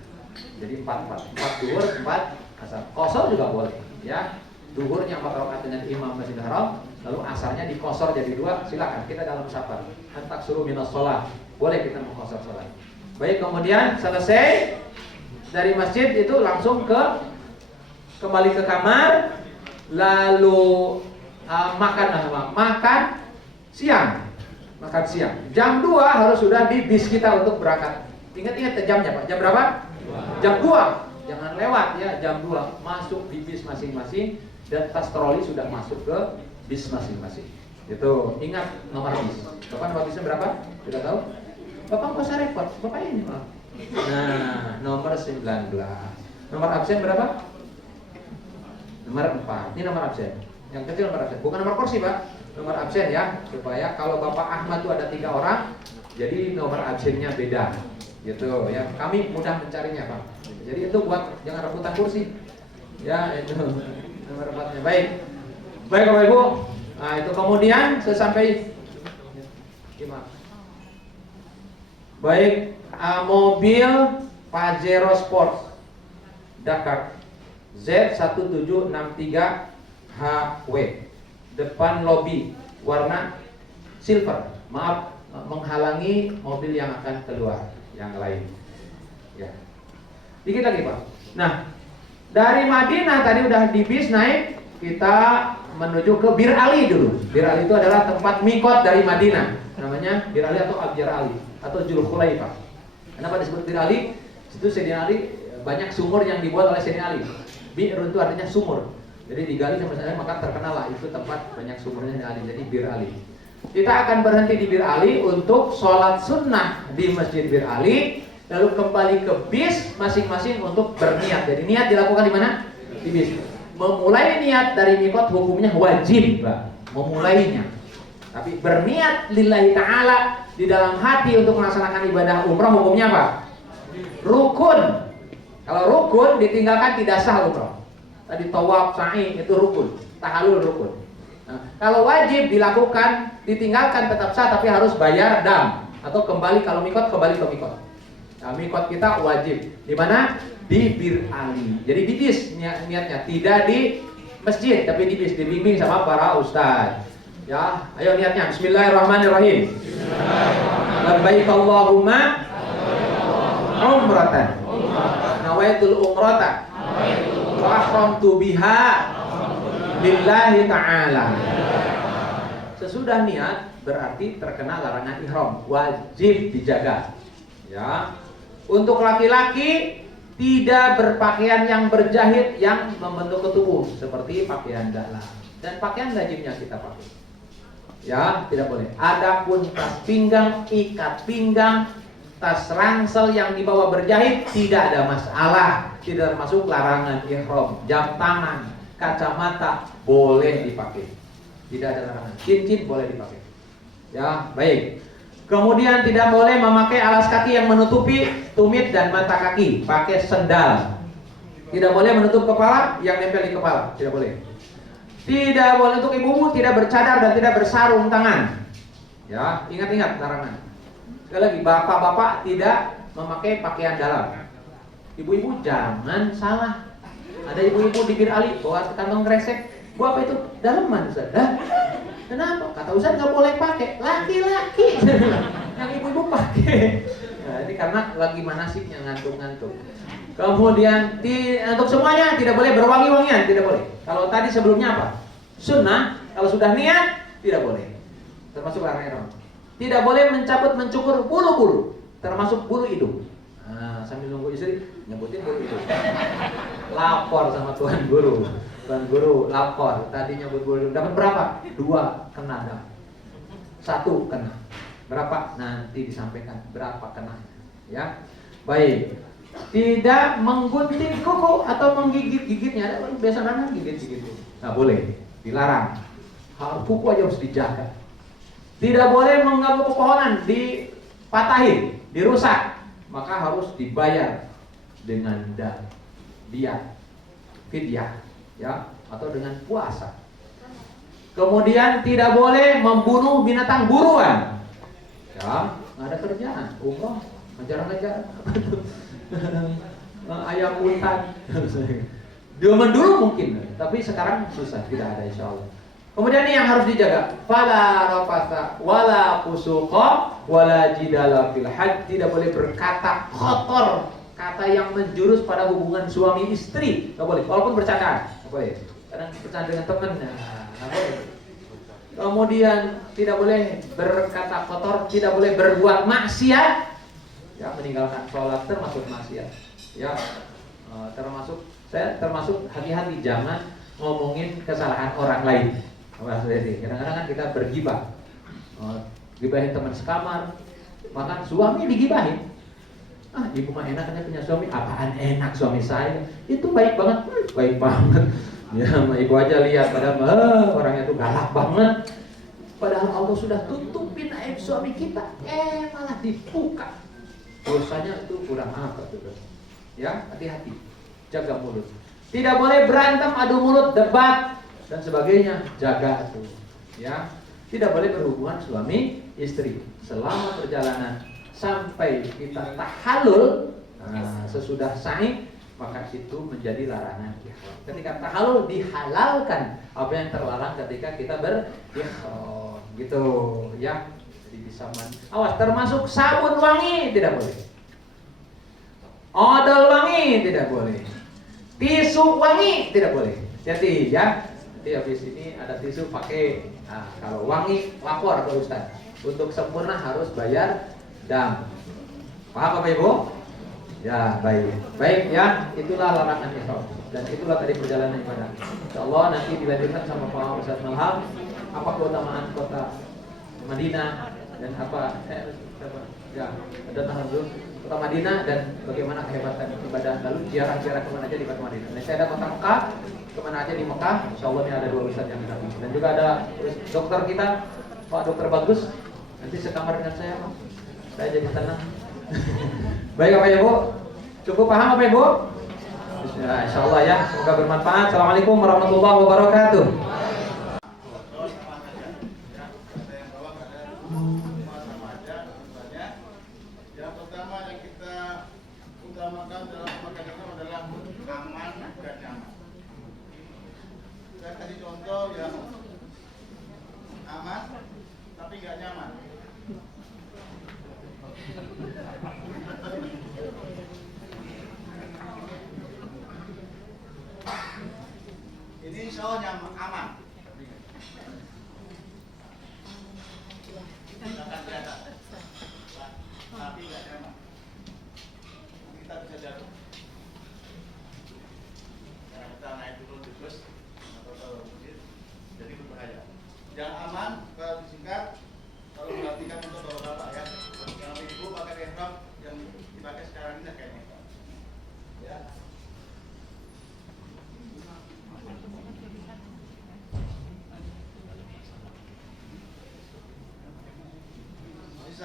Jadi 4 duhur, 4 asar. Qasar juga boleh ya. Duhurnya 4 rakaat dengan imam Masjidil Haram, lalu asarnya dikosor jadi 2, silakan. Kita dalam safar. Antak suruh minas sholat. Boleh kita mengkosor sholat. Baik, kemudian selesai dari masjid itu langsung kembali ke kamar, lalu makan siang. Makan siang. Jam 2 harus sudah di bis kita untuk berangkat. Ingat jamnya Pak. Jam berapa? Jam 2. Jangan lewat ya, jam 2 masuk di bis masing-masing dan tas troli sudah masuk ke bis masing-masing. Itu ingat nomor bis. Bapak nomor bisnya berapa? Sudah tahu? Bapak nggak usah repot. Bapak ini maaf. Nah, nomor 19. Nomor absen berapa? Nomor 4. Ini nomor absen. Yang kecil nomor absen. Bukan nomor kursi Pak. Nomor absen ya, supaya kalau Bapak Ahmad itu ada 3 orang, jadi nomor absennya beda. Gitu ya. Kami mudah mencarinya Pak. Jadi itu buat jangan rebutan kursi. Ya, itu nomor 4-nya. Baik Bapak Ibu. Nah, itu kemudian sesampai gimana? Baik, mobil Pajero Sport Dakar Z1763HW depan lobi warna silver. Maaf, menghalangi mobil yang akan keluar yang lain. Ya. Dikit lagi Pak. Nah, dari Madinah tadi udah di bis naik, kita menuju ke Bir Ali dulu. Bir Ali itu adalah tempat mikot dari Madinah. Namanya Bir Ali atau Abyar Ali atau Dzulkhulaifah. Kenapa disebut Bir Ali? Itu Sayyidina Ali banyak sumur yang dibuat oleh Sayyidina Ali. Bir itu artinya sumur. Jadi digali sama saya maka terkenal lah itu tempat banyak sumurnya Sayyidina Ali. Jadi Bir Ali. Kita akan berhenti di Bir Ali untuk sholat sunnah di Masjid Bir Ali. Lalu kembali ke bis masing-masing untuk berniat. Jadi niat dilakukan di mana? Di bis. Memulai niat dari mikot hukumnya wajib, Pak. Memulainya. Tapi berniat lillahi ta'ala di dalam hati untuk melaksanakan ibadah umrah hukumnya apa? Rukun. Kalau rukun ditinggalkan tidak sah umrah. Tadi tawaf, sa'i itu rukun. Tahallul rukun. Nah, kalau wajib dilakukan, ditinggalkan tetap sah tapi harus bayar dam atau kembali kalau mikot kembali ke mikot. Nah, mikot kita wajib. Di mana? Di Bir Ali. Jadi di bis niatnya, tidak di masjid tapi di bis, dibimbing sama para ustaz. Ya, ayo niatnya. Bismillahirrahmanirrahim. Labbaik Allahumma umratan. Nawaitul umrata. Wa ahramtu biha lillahi ta'ala. Sesudah niat berarti terkena larangan ihram, wajib dijaga. Ya. Untuk laki-laki tidak berpakaian yang berjahit yang membentuk ke tubuh seperti pakaian dalam dan pakaian wajibnya kita pakai. Ya, tidak boleh. Adapun tas pinggang, ikat pinggang, tas ransel yang dibawa berjahit tidak ada masalah, tidak termasuk larangan ihram. Jam tangan, kacamata boleh dipakai, tidak ada larangan. Cincin boleh dipakai. Ya, baik. Kemudian tidak boleh memakai alas kaki yang menutupi tumit dan mata kaki, pakai sendal. Tidak boleh menutup kepala yang nempel di kepala, tidak boleh. Tidak boleh untuk ibu-ibu tidak bercadar dan tidak bersarung tangan. Ya, ingat-ingat larangan. Sekali lagi, bapak-bapak tidak memakai pakaian dalam. Ibu-ibu jangan salah. Ada ibu-ibu di Bir Ali bawa kantong kresek, buat apa itu? Daleman, Ustaz. Kenapa? Kata Ustaz nggak boleh pakai. Laki-laki yang ibu-ibu pakai. Nah, ini karena lagi manasiknya ngantuk-ngantuk. Kemudian untuk semuanya tidak boleh berwangi-wangian, tidak boleh. Kalau tadi sebelumnya apa? Sunnah. Kalau sudah niat tidak boleh. Termasuk larangan. Tidak boleh mencukur bulu-bulu, termasuk bulu hidung. Nah, sambil nunggu istri nyebutin bulu hidung. Lapor sama Tuan Guru. Tuan Guru lapor, tadi nyebut bulu dapat berapa? 2 kena dah. 1 kena. Berapa? Nanti disampaikan berapa kena. Ya. Baik. Tidak menggunting kuku atau menggigit-gigitnya. Biasanya gigit-gigit. Nggak boleh. Dilarang. Kuku aja harus dijaga. Tidak boleh mengganggu pepohonan, dipatahin, dirusak. Maka harus dibayar dengan diat, fidyah. Ya, atau dengan puasa. Kemudian tidak boleh membunuh binatang buruan. Ya, nggak ada kerjaan, umroh, ngejar-ngejar. Ayam hutan. Zaman dulu mungkin, tapi sekarang susah, tidak ada insya Allah. Kemudian ini yang harus dijaga. Fala rafasa wala fusuqa wala jidala fil hajj. Tidak boleh berkata kotor, kata yang menjurus pada hubungan suami istri. Nggak boleh, walaupun bercandaan. Boleh. Kadang bercanda dengan teman, nah, boleh. Kemudian tidak boleh berkata kotor, tidak boleh berbuat maksiat. Ya, meninggalkan sholat termasuk maksiat. Ya, termasuk hati-hati jangan ngomongin kesalahan orang lain. Kadang-kadang kan kita bergibah, gibahin teman sekamar, bahkan suami digibahin. Ibu mah enak kan punya suami. Apaan enak suami saya? Itu baik banget, baik banget. Ya, ibu aja lihat padahal orangnya tuh galak banget. Padahal Allah sudah tutupin aib suami kita, malah dibuka. Dosanya itu kurang apa tuh? Ya, hati-hati, jaga mulut. Tidak boleh berantem, adu mulut, debat dan sebagainya. Jaga tuh. Ya, tidak boleh berhubungan suami istri selama perjalanan. Sampai kita tahalul, sesudah sa'i, maka itu menjadi larangan ihram. Ketika tahalul dihalalkan apa yang terlarang ketika kita berihram, gitu ya. Jadi bisa awas, termasuk sabun wangi tidak boleh, odol wangi tidak boleh, tisu wangi tidak boleh. Jadi ya, nanti habis ini ada tisu pakai. Kalau wangi lapor ke Ustaz. Untuk sempurna harus bayar dam. Paham Bapak Ibu? Ya, baik ya, itulah larangan ihram dan itulah tadi perjalanan ibadah. Insyaallah nanti dilanjutkan sama Pak Ustaz Malham apa keutamaan kota Madinah dan apa ya, dan alhamdulillah kota Madinah dan bagaimana kehebatan ibadah. Lalu ziarah-ziarah kemana aja di kota Madinah. Nah, saya ada kota Mekah, kemana aja di Mekah. Insyaallah ini ada 2 ustaz yang datang. Dan juga ada dokter kita, Pak Dokter Bagus. Nanti sekamar dengan saya, Pak. Saya jadi tenang. Baik Bapak Ibu, cukup paham Bapak Ibu? Ya, insyaallah ya, semoga bermanfaat. Assalamualaikum warahmatullahi wabarakatuh. Yang pertama yang kita utamakan dalam pemakaian itu adalah aman dan nyaman. Saya kasih contoh yang aman tapi nggak nyaman. Ini insya Allah aman.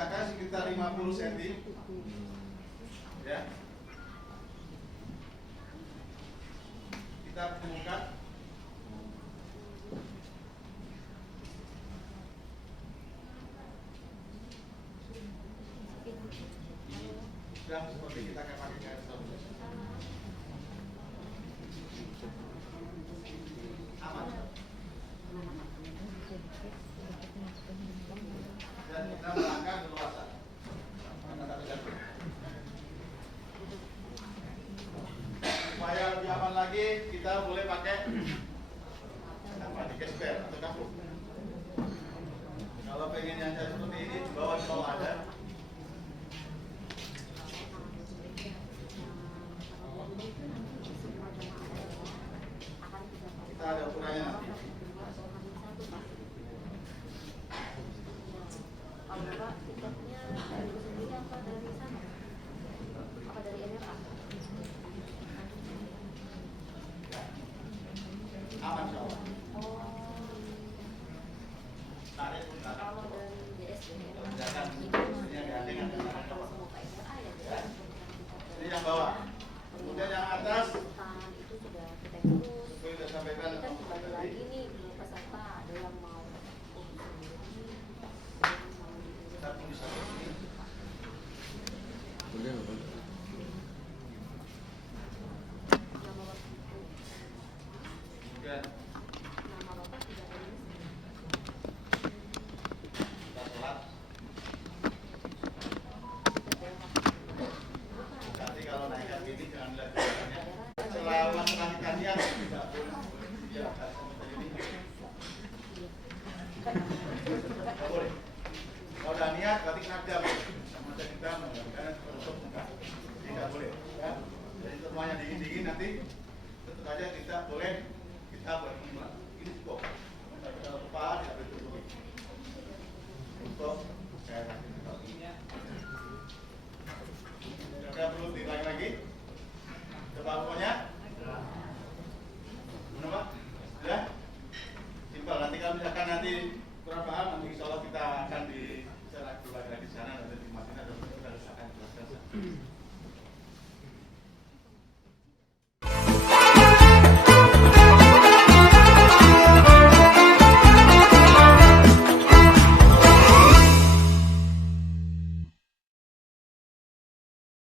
misalkan sekitar 50 cm, ya. Kita buka. Sudah seperti kita akan pakai garis lurus. Aman. Dan kita melangkah leluasa. Supaya lebih aman lagi, kita boleh pakai apa? Gesper atau kapuk. Kalau pengen yang seperti ini, di bawah kalau ada. Kita ada ukurannya nanti. Kalau Bapak tiketnya dari sendiri apa dari sana? Apa dari NRA? Aman insyaallah. Oh, Tarik pun tarik. kalau dari DSD Jangan, ini yang ganti kan. kalau semua ke NRA ya. Ini yang bawah. Kemudian yang atas, Itu sudah kita terus. seperti sudah sampaikan. Ini kan kembali lagi nih peserta ada yang mau Satu bisa begini. nama bapak Kemudian nama bapak tidak ada ini. kita sholat. Nanti kalau naikkan ini jangan lihat jalannya. Selama selanjutnya tidak boleh. Ya, seperti ini. Tidak boleh. Kalau udah niat, berarti kena jam. Sama kita menggunakan penutup muka. Tidak boleh. Ya. Jadi semuanya dingin-dingin nanti tentu saja kita boleh kita berimbang. Ini cukup. Tapi kalau lupa tidak boleh tutup. Untuk saya kasih tahu. Tidak perlu diulangi lagi. Coba semuanya. Kenapa? Sudah? Simpel. Nanti kalau misalkan nanti kurang paham, nanti insya Allah kita akan di